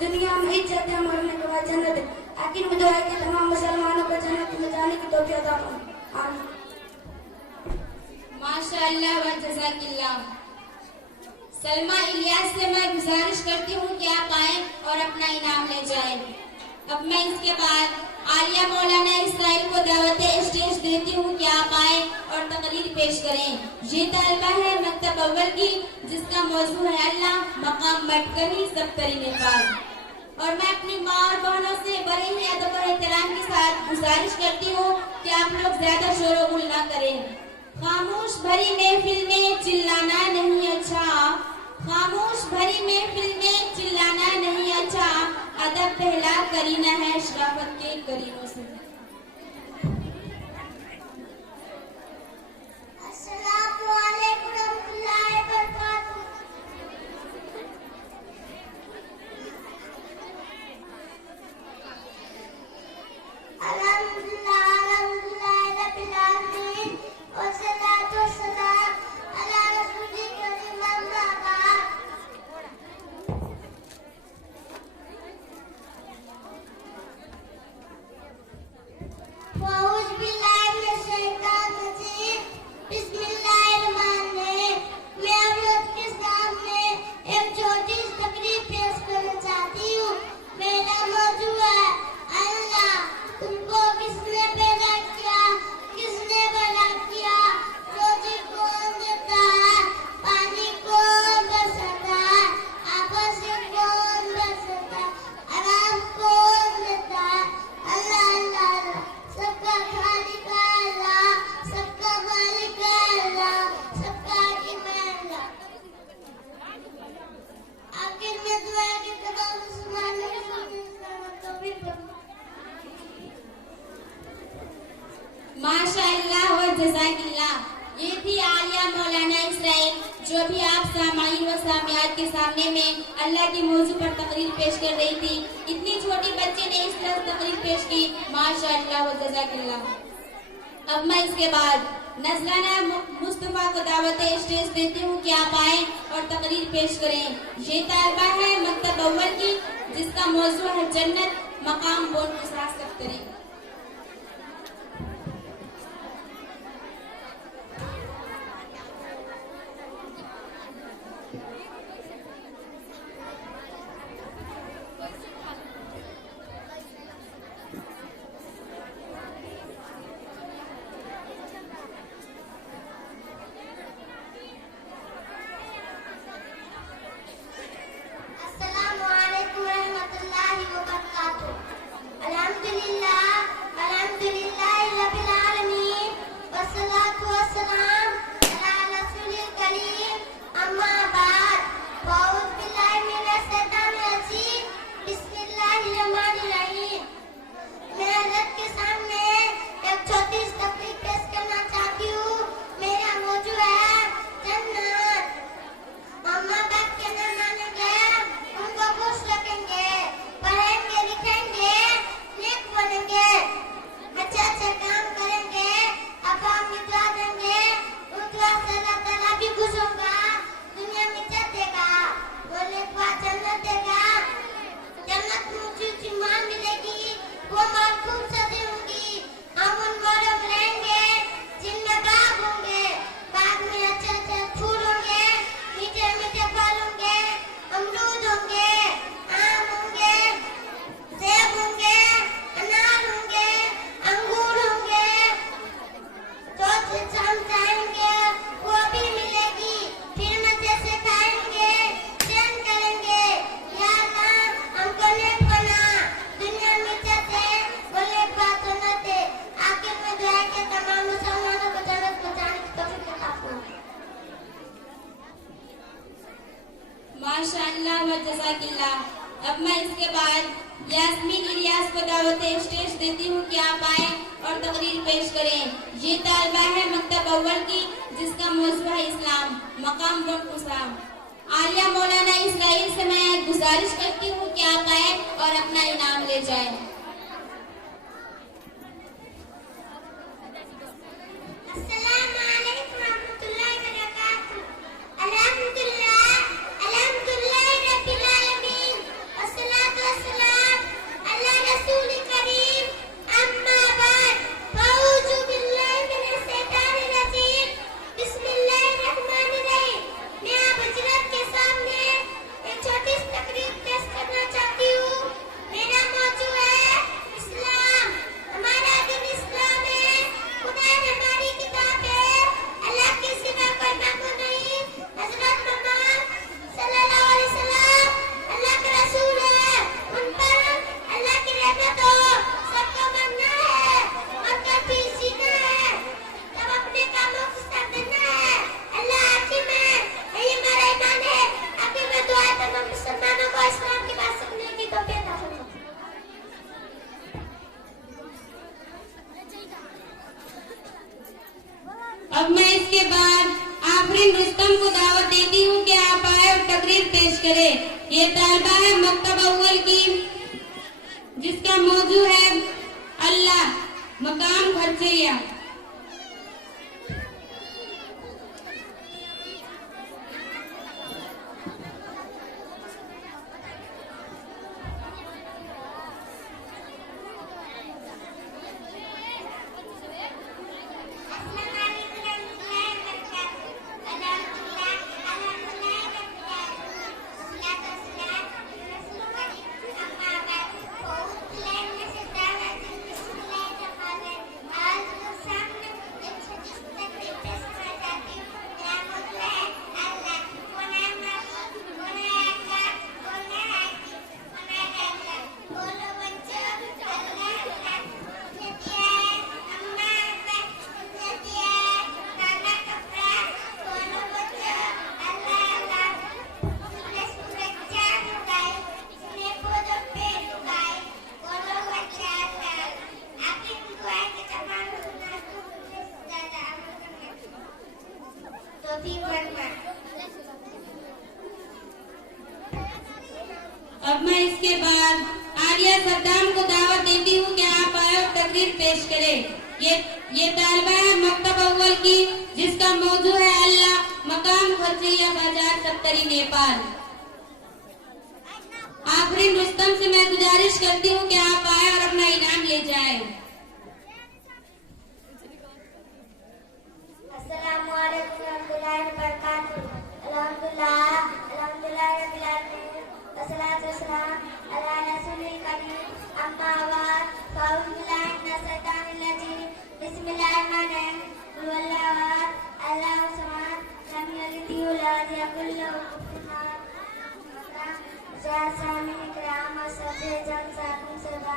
दुनिया में इज्जत है, मरने के बाद जन्नत है। आखिर में दुआ है कि तमाम मुसलमानों को जन्नत में जाने की तौफीक अता फरमाए। आमीन। माशाअल्लाह व जज़ाकिल्लाह। सलमा इलियास से मैं गुजारिश करती हूँ कि आप आए और अपना इनाम ले जाएं। अब मैं इसके बाद आलिया मौलाना इसराइल को दावत स्टेज देती हूँ कि आप आए और तकरीर पेश करें। ये तालिबा है मकतब अव्वल की, जिसका मौजू है अल्लाह मकाम मटकरी सबतरी नेपाल। और मैं अपनी माँ और बहनों से बड़े ही अदब और एहतराम के साथ गुजारिश करती हूँ कि आप लोग ज्यादा शोर-गुल ना करें। खामोश भरी महफिल में चिल्लाना नहीं अच्छा, खामोश भरी महफिल में चिल्लाना नहीं अच्छा, अदब पहला करीना है शराफत के करीनों से। अस्सलामु अलैकुम रहमतुल्लाहि व बरकातहू। अल्हम्दुलिल्लाह रब्बिल आलमीन वस्सलातु वस्सलाम अला रसूलिल करीम अम्मा बाद। औज़ु बिल्लाहि मिनश शैतानिर रजीम। बिस्मिल्लाहिर्रहमानिर्रहीम। मैं आप लोग के सामने एक छोटी सी तकरीर पेश करना चाहती हूँ। मेरा मौजू है अल्लाह तुमको किसने पैदा किया, किसने बड़ा किया, रोजी कौन देता है, पानी कौन बरसाता है, आपस से कौन बरसाता है, आराम कौन देता है। अल्लाह अल्लाह अल्लाह, सबका खालिक है अल्लाह, सबका मालिक है अल्लाह, सबका हाकिम है अल्लाह। आखिर में दुआ के तमाम मुसलमानों के सामने तौफीक दो। माशाअल्लाह व जज़ाकिल्लाह। ये थी आलिया मौलाना इसराइल, जो भी आप सामाईन व सामियात के सामने में अल्लाह के मौजू पर तकरीर पेश कर रही थी। इतनी छोटी बच्चे ने इस तरह तकरीर पेश की, माशाअल्लाह व जज़ाकिल्लाह। अब मैं इसके बाद नजराना मुस्तफा को दावत स्टेज देती हूँ कि आप आए और तकरीर पेश करें। ये तालिबा है मकतब अव्वल की, जिसका मौजू है जन्नत मकाम बोल कुसास सबतरी। अस्सलामु अलैकुम रहमतुल्लाहि व बरकातहू। अल्हम्दुलिल्लाह जज़ाकिल्लाह व जज़ाकिल्लाह। अब मैं इसके बाद यास्मीन इलियास को दावत स्टेज देती हूँ कि आप आए और तकरीर पेश करें। ये तालबा है मकतब अव्वल की, जिसका मौजू है इस्लाम, मकाम रमकुसा। आलिया मौलाना इसराइल से मैं गुजारिश करती हूँ कि आप आए और अपना इनाम ले जाएं। अस्सलामुअलैकुम रहमतुल्लाहि व बरकातुहू। अल्हम्दुलिल्लाह अल्हम्दुलिल्लाह रब्बिल आलमीन वस्सलातु वस्सलाम अला रसूल करीम अम्मा बाद फौजु बिल्लाहि मिनश शैतानिर रजीम बिस्मिल्लाहिर रहमानिर रहीम। मैं आप हजरत के सामने एक छोटी सी तकरीर पेश करना चाहती हूँ। मेरा मौजू है इस्लाम। हमारा दिन इस्लाम है, खुदा ने हमारी किताब है, अल्लाह के सिवा कोई माबूद नहीं। हजरत मोहम्मद सल्लल्लाहु अलैहि वसल्लम अल्लाह के रसूल है, उन पर अल्लाह की रहमत हो। सबको मरना है और कभी जीना है, तब अपने कामों को सर देना है। अल्लाह हाकिम है, यही हमारा ईमान है। आखिर में दुआ है तमाम मुसलमानों को इस्लाम की बात सुनने की तौफीक अता फरमाए। अब मैं इसके बाद आफरीन रुस्तम को दावत देती हूँ कि आप आए और तकरीर पेश करें। ये तालबा है मकतब अव्वल की, जिसका मौजू है अल्लाह, मकाम खरचरिया। अब मैं इसके बाद आलिया सद्दाम को दावत देती हूँ कि आप आए और तकरीर पेश करें। ये तालबा है मकतब अव्वल की, जिसका मौजू है अल्लाह, मकाम खरचरिया बाजार सप्तरी नेपाल। आखिरी रुस्तम से मैं गुजारिश करती हूँ कि आप आए और अपना इनाम ले जाएं। अस्सलामुअलैकुम रहमतुल्लाहि व बरकातुहू। अल्हम्दुलिल्लाह अल्हम्दुलिल्लाह रब्बिल आलमीन वस्सलातु वस्सलाम अला रसूलिल करीम अम्मा बाद फौज बिल्लाहि मिनश शैतानिर रजीम बिस्मिल्लाहिर रहमानिर रहीम कुल हुवल्लाहु अहद अल्लाहु समद लम यलिद व लम यकुल लहू कुफुवन अहद। सामीन इकराम और सबसे जन साकुन सदा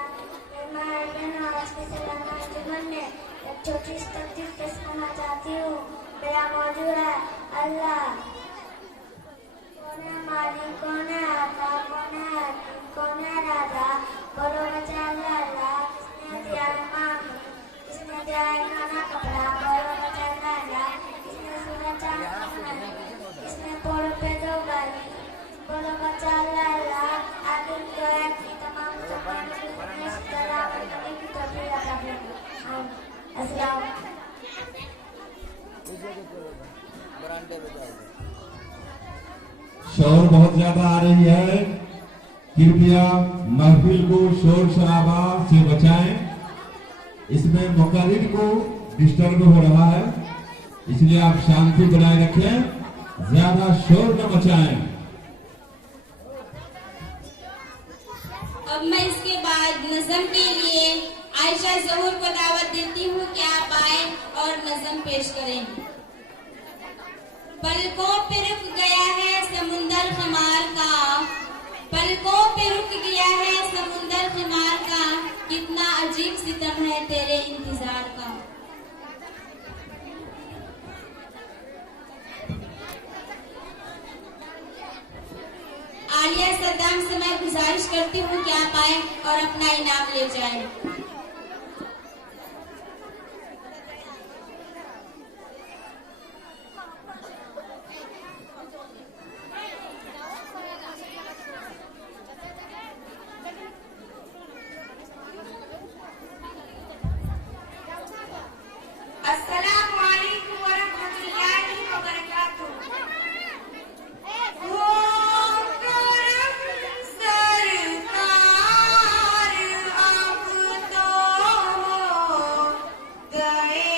मेहमान और आज के सलाना जुमन में एक छोटी सी तकरीर पेश करना चाहती हूँ। मेरा मौजू है अल्लाह। कौन है मालिक, कौन है आता, कौन है हकीम, कौन है राजा, बोलो बच्चा अल्लाह अल्लाह। किसने दिया है मामी, किसने दिया है खाना कपड़ा, बोलो बच्चा अल्लाह अल्लाह। किसने सूरज चांद बनाया, किसने पेड़ों पे दो गाली, बोलो बच्चा अल्लाह अल्लाह। आखिर जो है कि तमाम मुसलमानों को इस तरह करने की तौफीक अता फरमाए। अस्सलाम। शोर बहुत ज्यादा आ रही है, कृपया महफिल को शोर शराबा से बचाएं। इसमें मुकर्रिर को डिस्टर्ब हो रहा है, इसलिए आप शांति बनाए रखें, ज्यादा शोर न मचाएं। अब मैं इसके बाद नज़म के लिए आयशा ज़हूर को दावत देती हूँ कि आप आए और नज़म पेश करें। पलकों पे रुक गया है समुंदर खमार का, पलकों पे रुक गया है समुंदर खमार का, कितना अजीब सितम है तेरे इंतजार का। आलिया सद्दाम से मैं गुजारिश करती हूँ कि आप आए और अपना इनाम ले जाएं। अस्सलामु अलैकुम वरहमतुल्लाहि वबरकातुहू। वो करम सरकार अब तो हो गए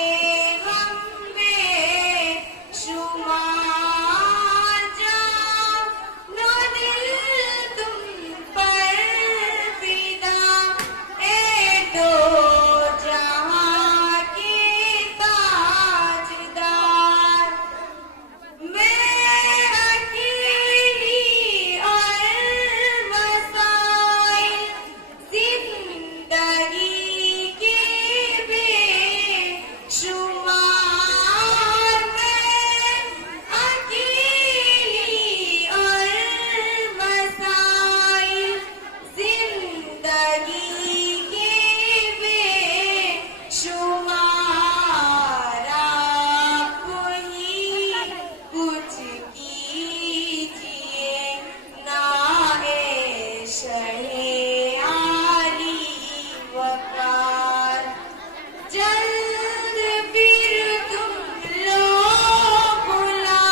हम बेशुमार, जानो दिल तुम पर फिदा, ए दो जहां के ताजदार। मैं अकेली और मसाइल जिंदगी के बेशुमार, मैं अकेली और मसाइल जिंदगी के बेशुमार। आप ही कुछ कीजिए ना ए शहे आली वकार, जल्द फिर तुम लोग बुला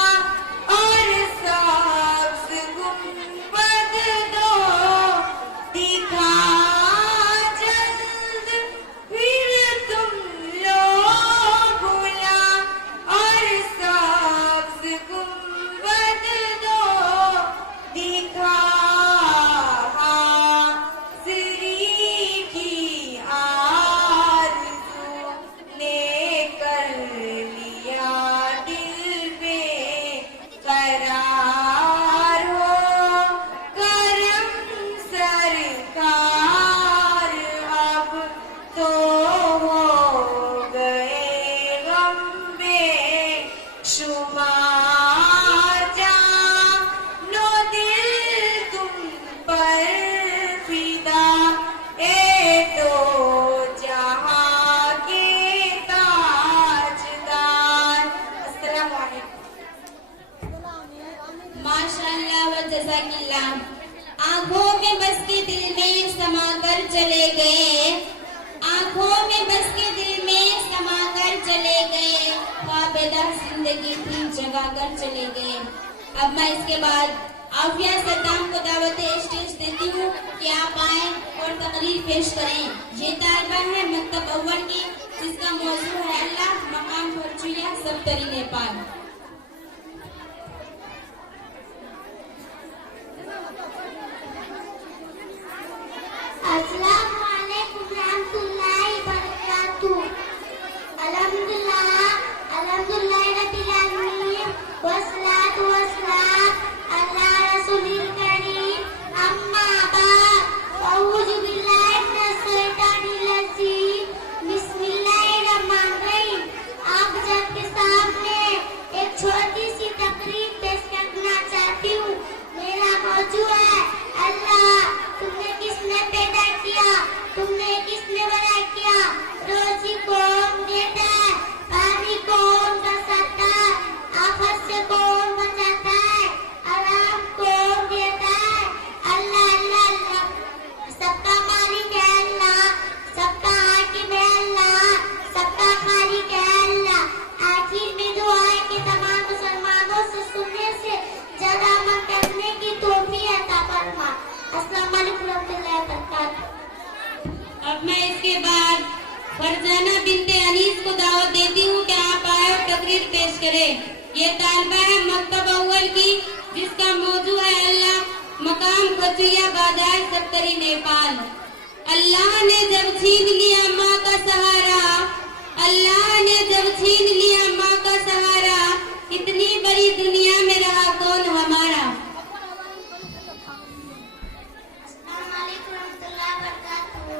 और सब्ज़ गुंबद दो दिखा, जल्द फिर तुम लोग बुला और सब्ज़ गुंबद दो दिखा। हाज़िरी की आरज़ू ने कर लिया दिल बेकरार, हो करम सरकार अब तो हो गए हम बेशुमार, जानो दिल तुम पर फिदा, ए दो जहां के ताजदार। अस्सलामु अलैकुम। माशाअल्लाह व जज़ाकिल्लाह। आंखों में बस के दिल में समाकर चले गए, आंखों में बस के दिल में समाकर चले गए, ख्वाबेदा जिंदगी थी जगा कर चले गए। अब मैं इसके बाद आफिया सद्दाम को दावत स्टेज देती हूँ कि आप आए और तकरीर पेश करें। ये तालिबा है मकतब अव्वल की, जिसका मौजू है अल्लाह, मकाम फरचुया, सप्तरी नेपाल। अस्सलामु अलैकुम रहमतुल्लाहि बरकातुहू। अल्हम्दुलिल्लाह अल्हम्दुलिल्लाहि रब्बिल आलमीन वस्सलातु वस्सलाम अला रसूलिल करीम, अम्मा बाद, औज़ु बिल्लाहि मिनश शैतानिर रजीम, बिस्मिल्लाहिर्रहमानिर्रहीम। आप सबके सामने एक छोटी सी तकरीर पेश करना चाहती हूँ। मेरा मौजू है अल्लाह, तुमने किसने पैदा किया, तुमने किसने बना किया, रोजी कौन देता है, पानी कौन बरसाता है, आफत से कौन बचाता है, आराम कौन देता है। अल्लाह अल्लाह अल्लाह, सबका मालिक है अल्लाह, सबका हाकिम है अल्लाह, सबका खालिक है अल्लाह। आखिर में दुआ है कि तमाम मुसलमानों से सुनने से ज्यादा अमल करने की तौफीक अता फरमा। अस्सलाम वालेकुम रहमतुल्लाहि व बरकातुहू। अब मैं इसके बाद फरजाना बिनते अनीस को दावत देती हूँ कि आप आए और तकरीर पेश करें। ये तालिबा है मकतब अव्वल की, जिसका मौजू है अल्लाह, मकाम फरचुया, बाजार सप्तरी नेपाल। अल्लाह ने जब छीन लिया माँ का सहारा, अल्लाह ने जब छीन लिया माँ का सहारा, इतनी बड़ी दुनिया में रहा कौन हमारा। अस्सलाम वालेकुम रहमतुल्लाहि व बरकातुहू।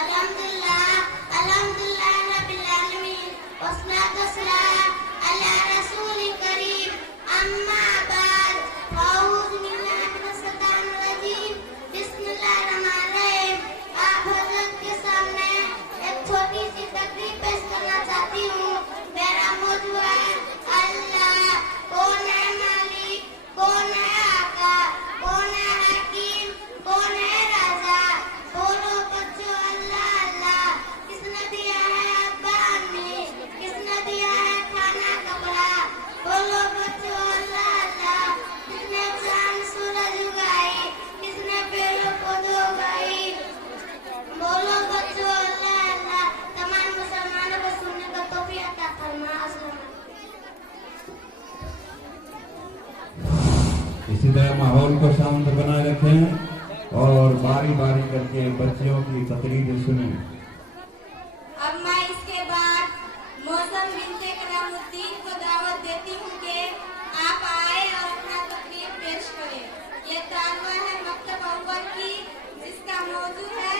अल्हम्दुलिल्लाह अल्हम्दुलिल्लाह रब्बिल आलमीन वस्सलातु वस्सलाम अला रसूलिल करीम, अम्मा बाद, औज़ु बिल्लाहि मिनश शैतानिर इसी तरह माहौल को शांत बनाए रखें और बारी बारी करके बच्चियों की तकरीर सुने। अब मैं इसके बाद मौसम बिनते कलामुद्दीन को दावत देती हूँ कि आप आए और अपना तकरीर पेश करें। ये तालवा है मकतब अव्वल की, जिसका मौजू है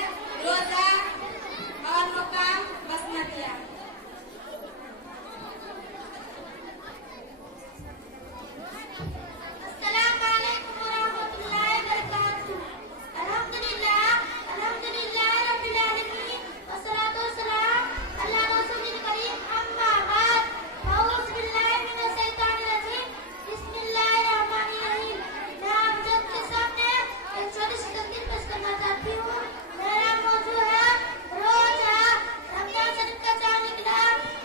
रोजा और मुकाम बसमतिया। अस्सलाम वालेकुम वरहमतुल्लाहि वबरकातुहू। अल्हम्दुलिल्लाह रब्बिल आलमीन वस्सलातु वस्सलाम अला रसूलिल करीम अम्मा बाद। औज़ु बिल्लाहि मिनश शैतानिर रजीम। बिस्मिल्लाहिर रहमानिर रहीम। मैं आप सबके सामने एक छोटी सी तकरीर पेश करना चाहती हूँ। मेरा मौजू है रोजा। रमजान शरीफ का चाँद निकला,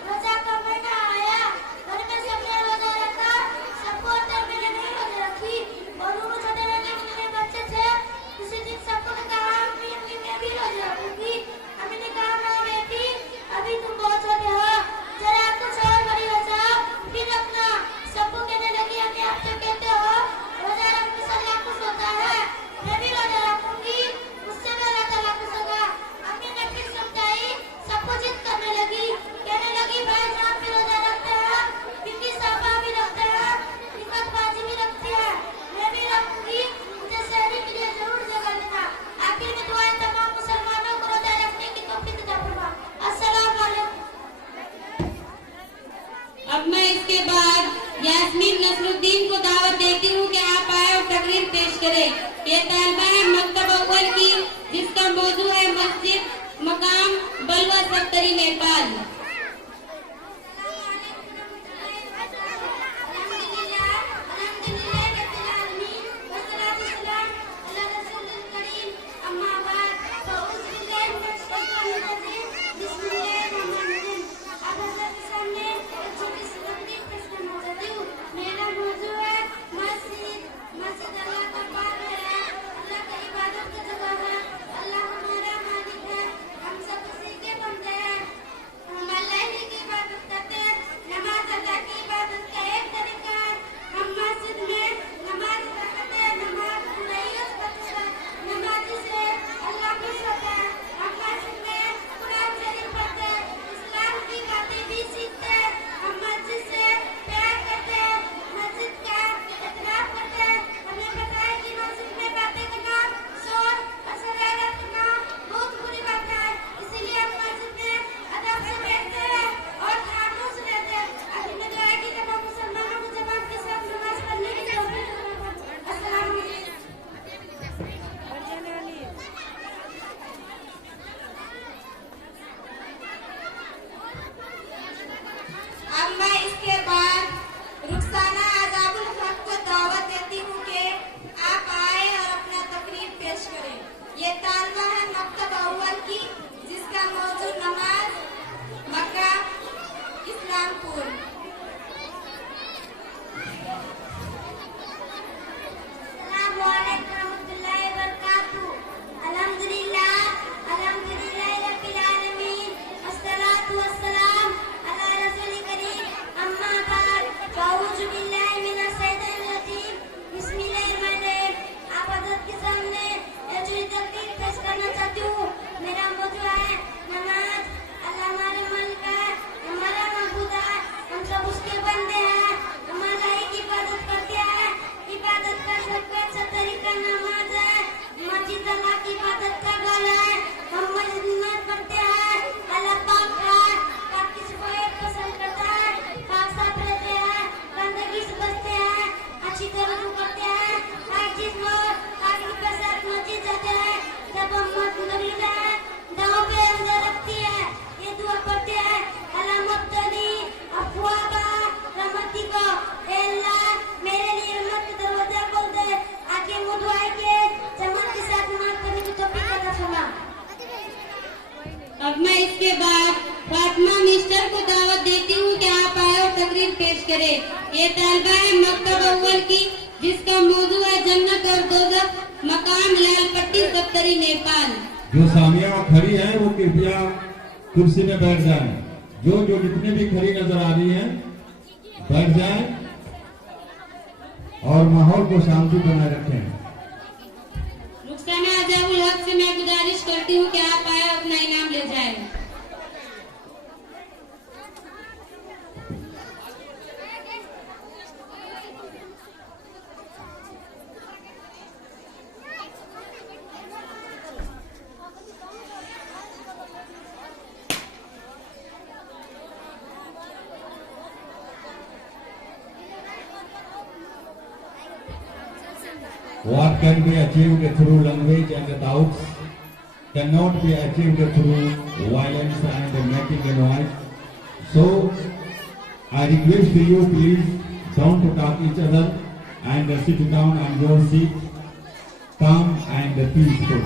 रोजा का महीना आया, घर में सबने रोजा रखा, सबको होता मैंने नहीं रोजा रखी और उन्होंने छोटे लड़के जितने बच्चे थे उसी दिन सबको ने कहा अम्मी अम्मी मैं भी रोजा रखूंगी। अम्मी ने कहा मैं बेटी अभी तुम बहुत छोटे हो, जरा कुछ और बड़ी हो जाओ फिर रखना। सबको कहने लगी अम्मी आप तो कहते हो रोजा रखने से अल्लाह खुश होता है, मैं भी रोजा रखूंगी, मुझसे भी अल्लाह ताला खुश होगा। अम्मी ने फिर समझाई, सबको जिद करने लगी, कहने लगी भाई साहब भी रोजा रखते हैं, बिल्ली साहबा भी रखते हैं, निकट बाजी भी रखते हैं, मैं भी रखूंगी, मुझे शहरी के लिए जरूर जगह देना। आखिर में दुआएं तमाम मुसलमानों को रोजा रखने की तौफीक अता फरमा। अस्सलाम वालेकुम। अब मैं इसके बाद यास्मीन नसरुद्दीन को दावत देती हूँ कि आप आए और तकरीर पेश करें। ये तालिबा है मकतब अव्वल की, जिसका मौजू है मस्जिद मकाम बलवा सत्तरी नेपाल। मेरा मौजू है मस्जिद। मस्जिद अल्लाह का पाक है, अल्लाह का इबादत का जगह है, अल्लाह हमारा मालिक है, हम सब उसी के बंदे हैं। हम अल्लाह ही की इबादत करते हैं। नमाज अदा की इबादत का एक तरीका है। हम मस्जिद में नमाज पढ़ते हैं, नमाज नमाजी से अल्लाह खुश होता है। हम मस्जिद में कुरान शरीफ पढ़ते हैं, इस्लाम की बातें भी सीखते हैं। हम मस्जिद से प्यार करते हैं, मस्जिद का एहतराम करते हैं। हमें पता है कि मस्जिद में बातें करना, शोर और शरारत करना बहुत बुरी बात है, इसीलिए हम मस्जिद में अदब से बैठते हैं और खामोश रहते हैं। अभी मैं दुआ की तमाम मुसलमानों को जमात के साथ नमाज पढ़ने की तौफीक अता फरमा। अस्सलाम वालेकुम। अब मैं इसके बाद रुखसाना आजाबुल हक को दावत देती हूँ कि आप आए और अपना तकरीर पेश करें। ये तालवा है मकतब अव्वल की, जिसका मौजू नमाज मक्का इस्लामपुर। अस्सलामु अलैकुम रहमतुल्लाहि वबरकातुहू। अल्हम्दुलिल्लाह रब्बिल आलमीन वस्सलातु वस्सलाम अला रसूलिल करीम अम्मा बाद। औज़ु बिल्लाहि मिनश शैतानिर रजीम। बिस्मिल्लाहिर रहमानिर रहीम। आप हज़रत के सामने एक छोटी तकरीर पेश करना चाहती हूँ। मेरा मौजू है नमाज। अल्लाह हमारे मालिक है, हमारा महबूब है, हम सब उसके बंदे हैं, हम अल्लाह ही की इबादत करते हैं। इबादत का सबसे अच्छा तरीका नमाज है। मस्जिद अल्लाह की इबादत का घर है। हम मस्जिद में पढ़ते हैं, अल्लाह पाक है, पाक की सफाई पसंद करता है, पाक साफ रहते हैं, गंदगी से बचते हैं, अच्छी तरह से पढ़ते हैं। हर चीज में आगे के साथ मस्जिद जाते हैं। जब हम मस्जिद में दाव पे अंदर रखती है, ये दुआ पढ़ते हैं अल्लाह मब्तनी अफवाबा रहमती को, ए अल्लाह मेरे लिए रहमत का दरवाजा खोल दे। आगे मुँह दुआए के जमात के साथ नमाज पढ़ने की तौफीक अता फरमा। अब मैं इसके बाद फातिमा मिस्टर को दावत देती हूँ कि आप आए और तकरीर पेश करें। ये तालिबा है मकतब अव्वल की, जिसका मौजू है जन्नत और दोज़ख मकाम लालपट्टी सत्तरी नेपाल। जो सामिया खड़ी है वो कृपया कुर्सी में बैठ जाएं। जो जितने भी खड़ी नजर आ रही हैं बैठ जाएं और माहौल को शांति बनाए रखें। रुखसाना अजाउल हक से मैं गुजारिश करती हूँ कि आप आए अपना इनाम ले जाएं। What can be achieved through language and doubts cannot be achieved through violence and making a noise. So, I request you, please don't talk each other and sit down on your seat, calm and peaceful.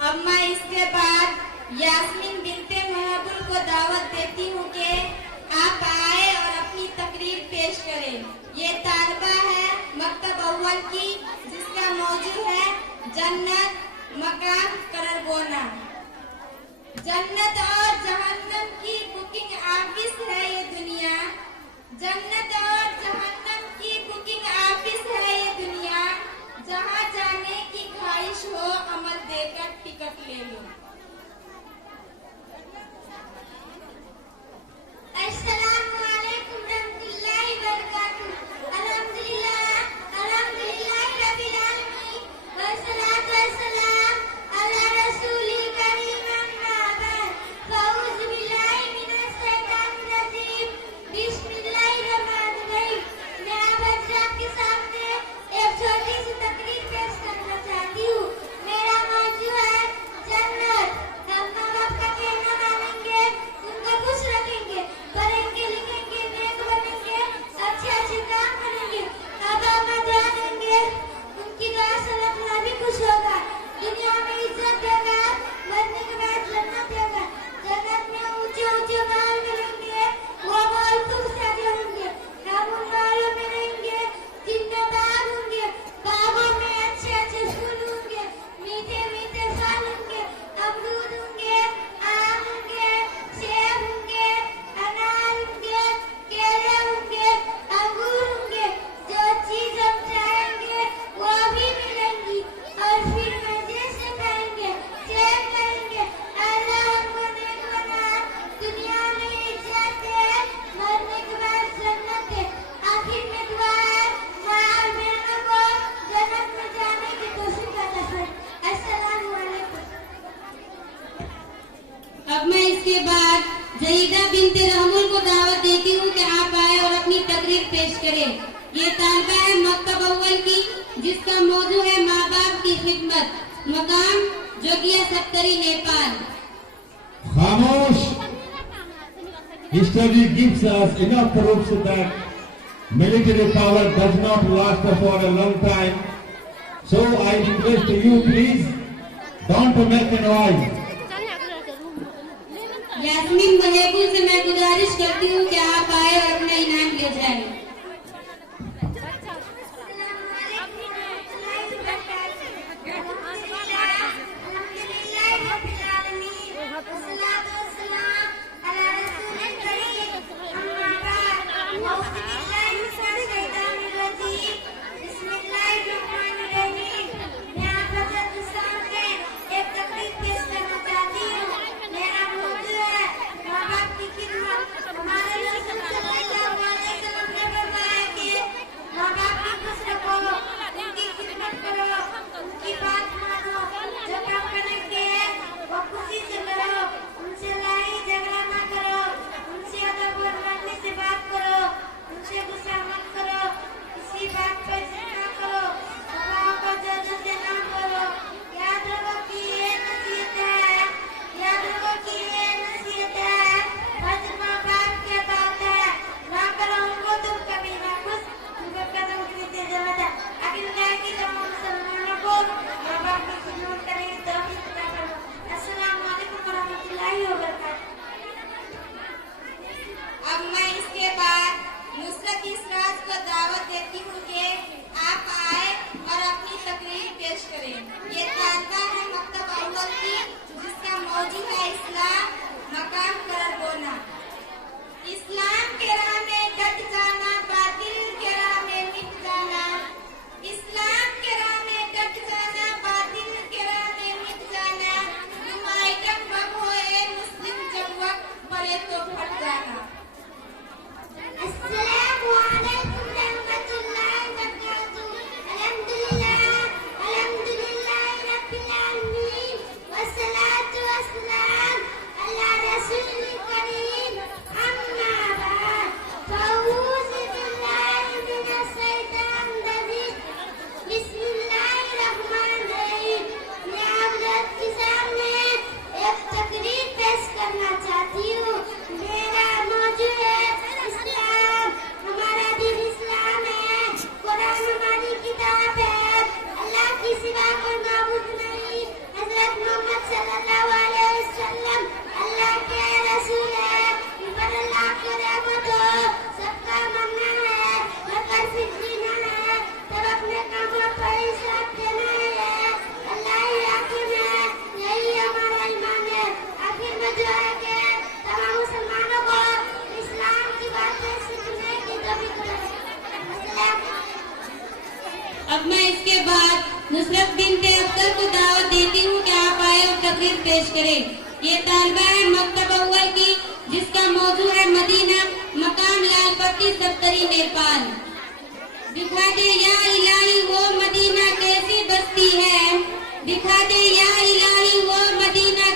अब मैं इसके बाद यास्मीन बिनते महबूब को दावत देती हूँ कि आप आए और अपनी तकरीर पेश करें। ये तालबा है मकतब अव्वल की, जिसका मौजू है जन्नत मकाम कररगोना। जन्नत और जहन्नम की बुकिंग ऑफिस है ये दुनिया। जन्नत और जहन्नम की बुकिंग ऑफिस है ये दुनिया। जहाँ जाने की ख्वाहिश हो अमल देकर टिकट ले लो। अस्सलामु अलैकुम रहमतुल्लाहि बरकातुहू। अल्हम्दुलिल्लाह अल्हम्दुलिल्लाहि रब्बिल आलमीन वस्सलातु वस्सलाम अला रसूलिल करीम अम्मा बाद। फ़अऊज़ु बिल्लाहि मिनश शैतानिर रजीम। बिस्मिल्लाहिर रहमानिर रहीम। मैं आप हज़रात के सामने एक छोटी सी तकरीर पेश करना चाहती हूँ। मेरा मौजू है जन्नत। हम माँ बाप का कहना मानेंगे, उनको खुश रखेंगे, पढ़ेंगे लिखेंगे, नेक बनेंगे, अच्छे अच्छे काम करेंगे, आबा अम्मा ध्यान देंगे, उनकी दुआ से अल्लाह भी खुश होगा। दुनिया में इज्जत देगा, मरने के बाद जन्नत देगा। जन्नत में ऊंचे ऊंचे महल मिलेंगे, वो महल खूब सारे होंगे। हम उन महलों में रहेंगे जिनमें बाग होंगे, बागों में अच्छे अच्छे फूल होंगे, मीठे मीठे फल होंगे, अमरूद होंगे, आम होंगे, सेब होंगे, अनार होंगे, केले होंगे, अंगूर होंगे। जो चीज हम चाहेंगे वो भी मिलेंगी और फिर मजे से खाएंगे, चैन करेंगे। अल्लाह हमको नेक बना, दुनिया में इज्जत दे, मरने के बाद जन्नत दे। आखिर में दुआ है माँ और बहनों को जन्नत में जाने की तौफीक अता फरमाए। अस्सलामु अलैकुम। अब मैं इसके बाद जहीदा बिनते रहमुल को दावत देती हूँ कि आप आए और अपनी तकरीर पेश करें। ये तालबा है मकतब अव्वल की, जिसका मौजू है माँ बाप की खिदमत, मकाम जोगिया सत्तरी नेपाल। खामोश! History gives us enough proofs that military power does not last for a long time. So I request you, please don't make a noise. Yasmin महबूब से मैं गुजारिश करती हूँ कि आप आए और अपना इनाम ले जाएं। अस्सलामु अलैकुम रहमतुल्लाहि व बरकातुहू। अल्हम्दुलिल्लाह रब्बिल आलमीन वस्सलातु वस्सलाम अला रसूलिल करीम अम्मा बाद फ़ऊज़ु बिल्लाहि मिनश शैतानिर रजीम बिस्मिल्लाहिर रहमानिर रहीम। मैं आप लोग के सामने एक तकरीर पेश करना चाहती हूँ। मेरा मौजू है इस्लाम। हमारा दीन इस्लाम है, कुरान हमारी किताब है। अल्लाह की सिवा कोई माबूद नहीं। हजरत मोहम्मद सल्लल्लाहु अलैहि वसल्लम अल्लाह के रसूल है। इन पर अल्लाह की रहमत हो, सबका मानना है, मगर फिक्री न है, तब अपने कामों पर हिसाब देना है। अल्लाह ही हाकिम है, यही हमारा ईमान है। आखिर में जो है कि तमाम मुसलमानों को इस्लाम की बातें सीखने की तौफीक मिले। अब मैं इसके बाद नुसरत बिन्ते अख्तर को दावत देती हूँ कि आप आए और तकरीर पेश करें। ये तालिबा है मकतब अव्वल की, जिसका मौजू है मदीना, मकाम लालपट्टी सप्तरी नेपाल। दिखा दे या इलाही वो मदीना कैसी बस्ती है, दिखा दे या इलाही वो मदीना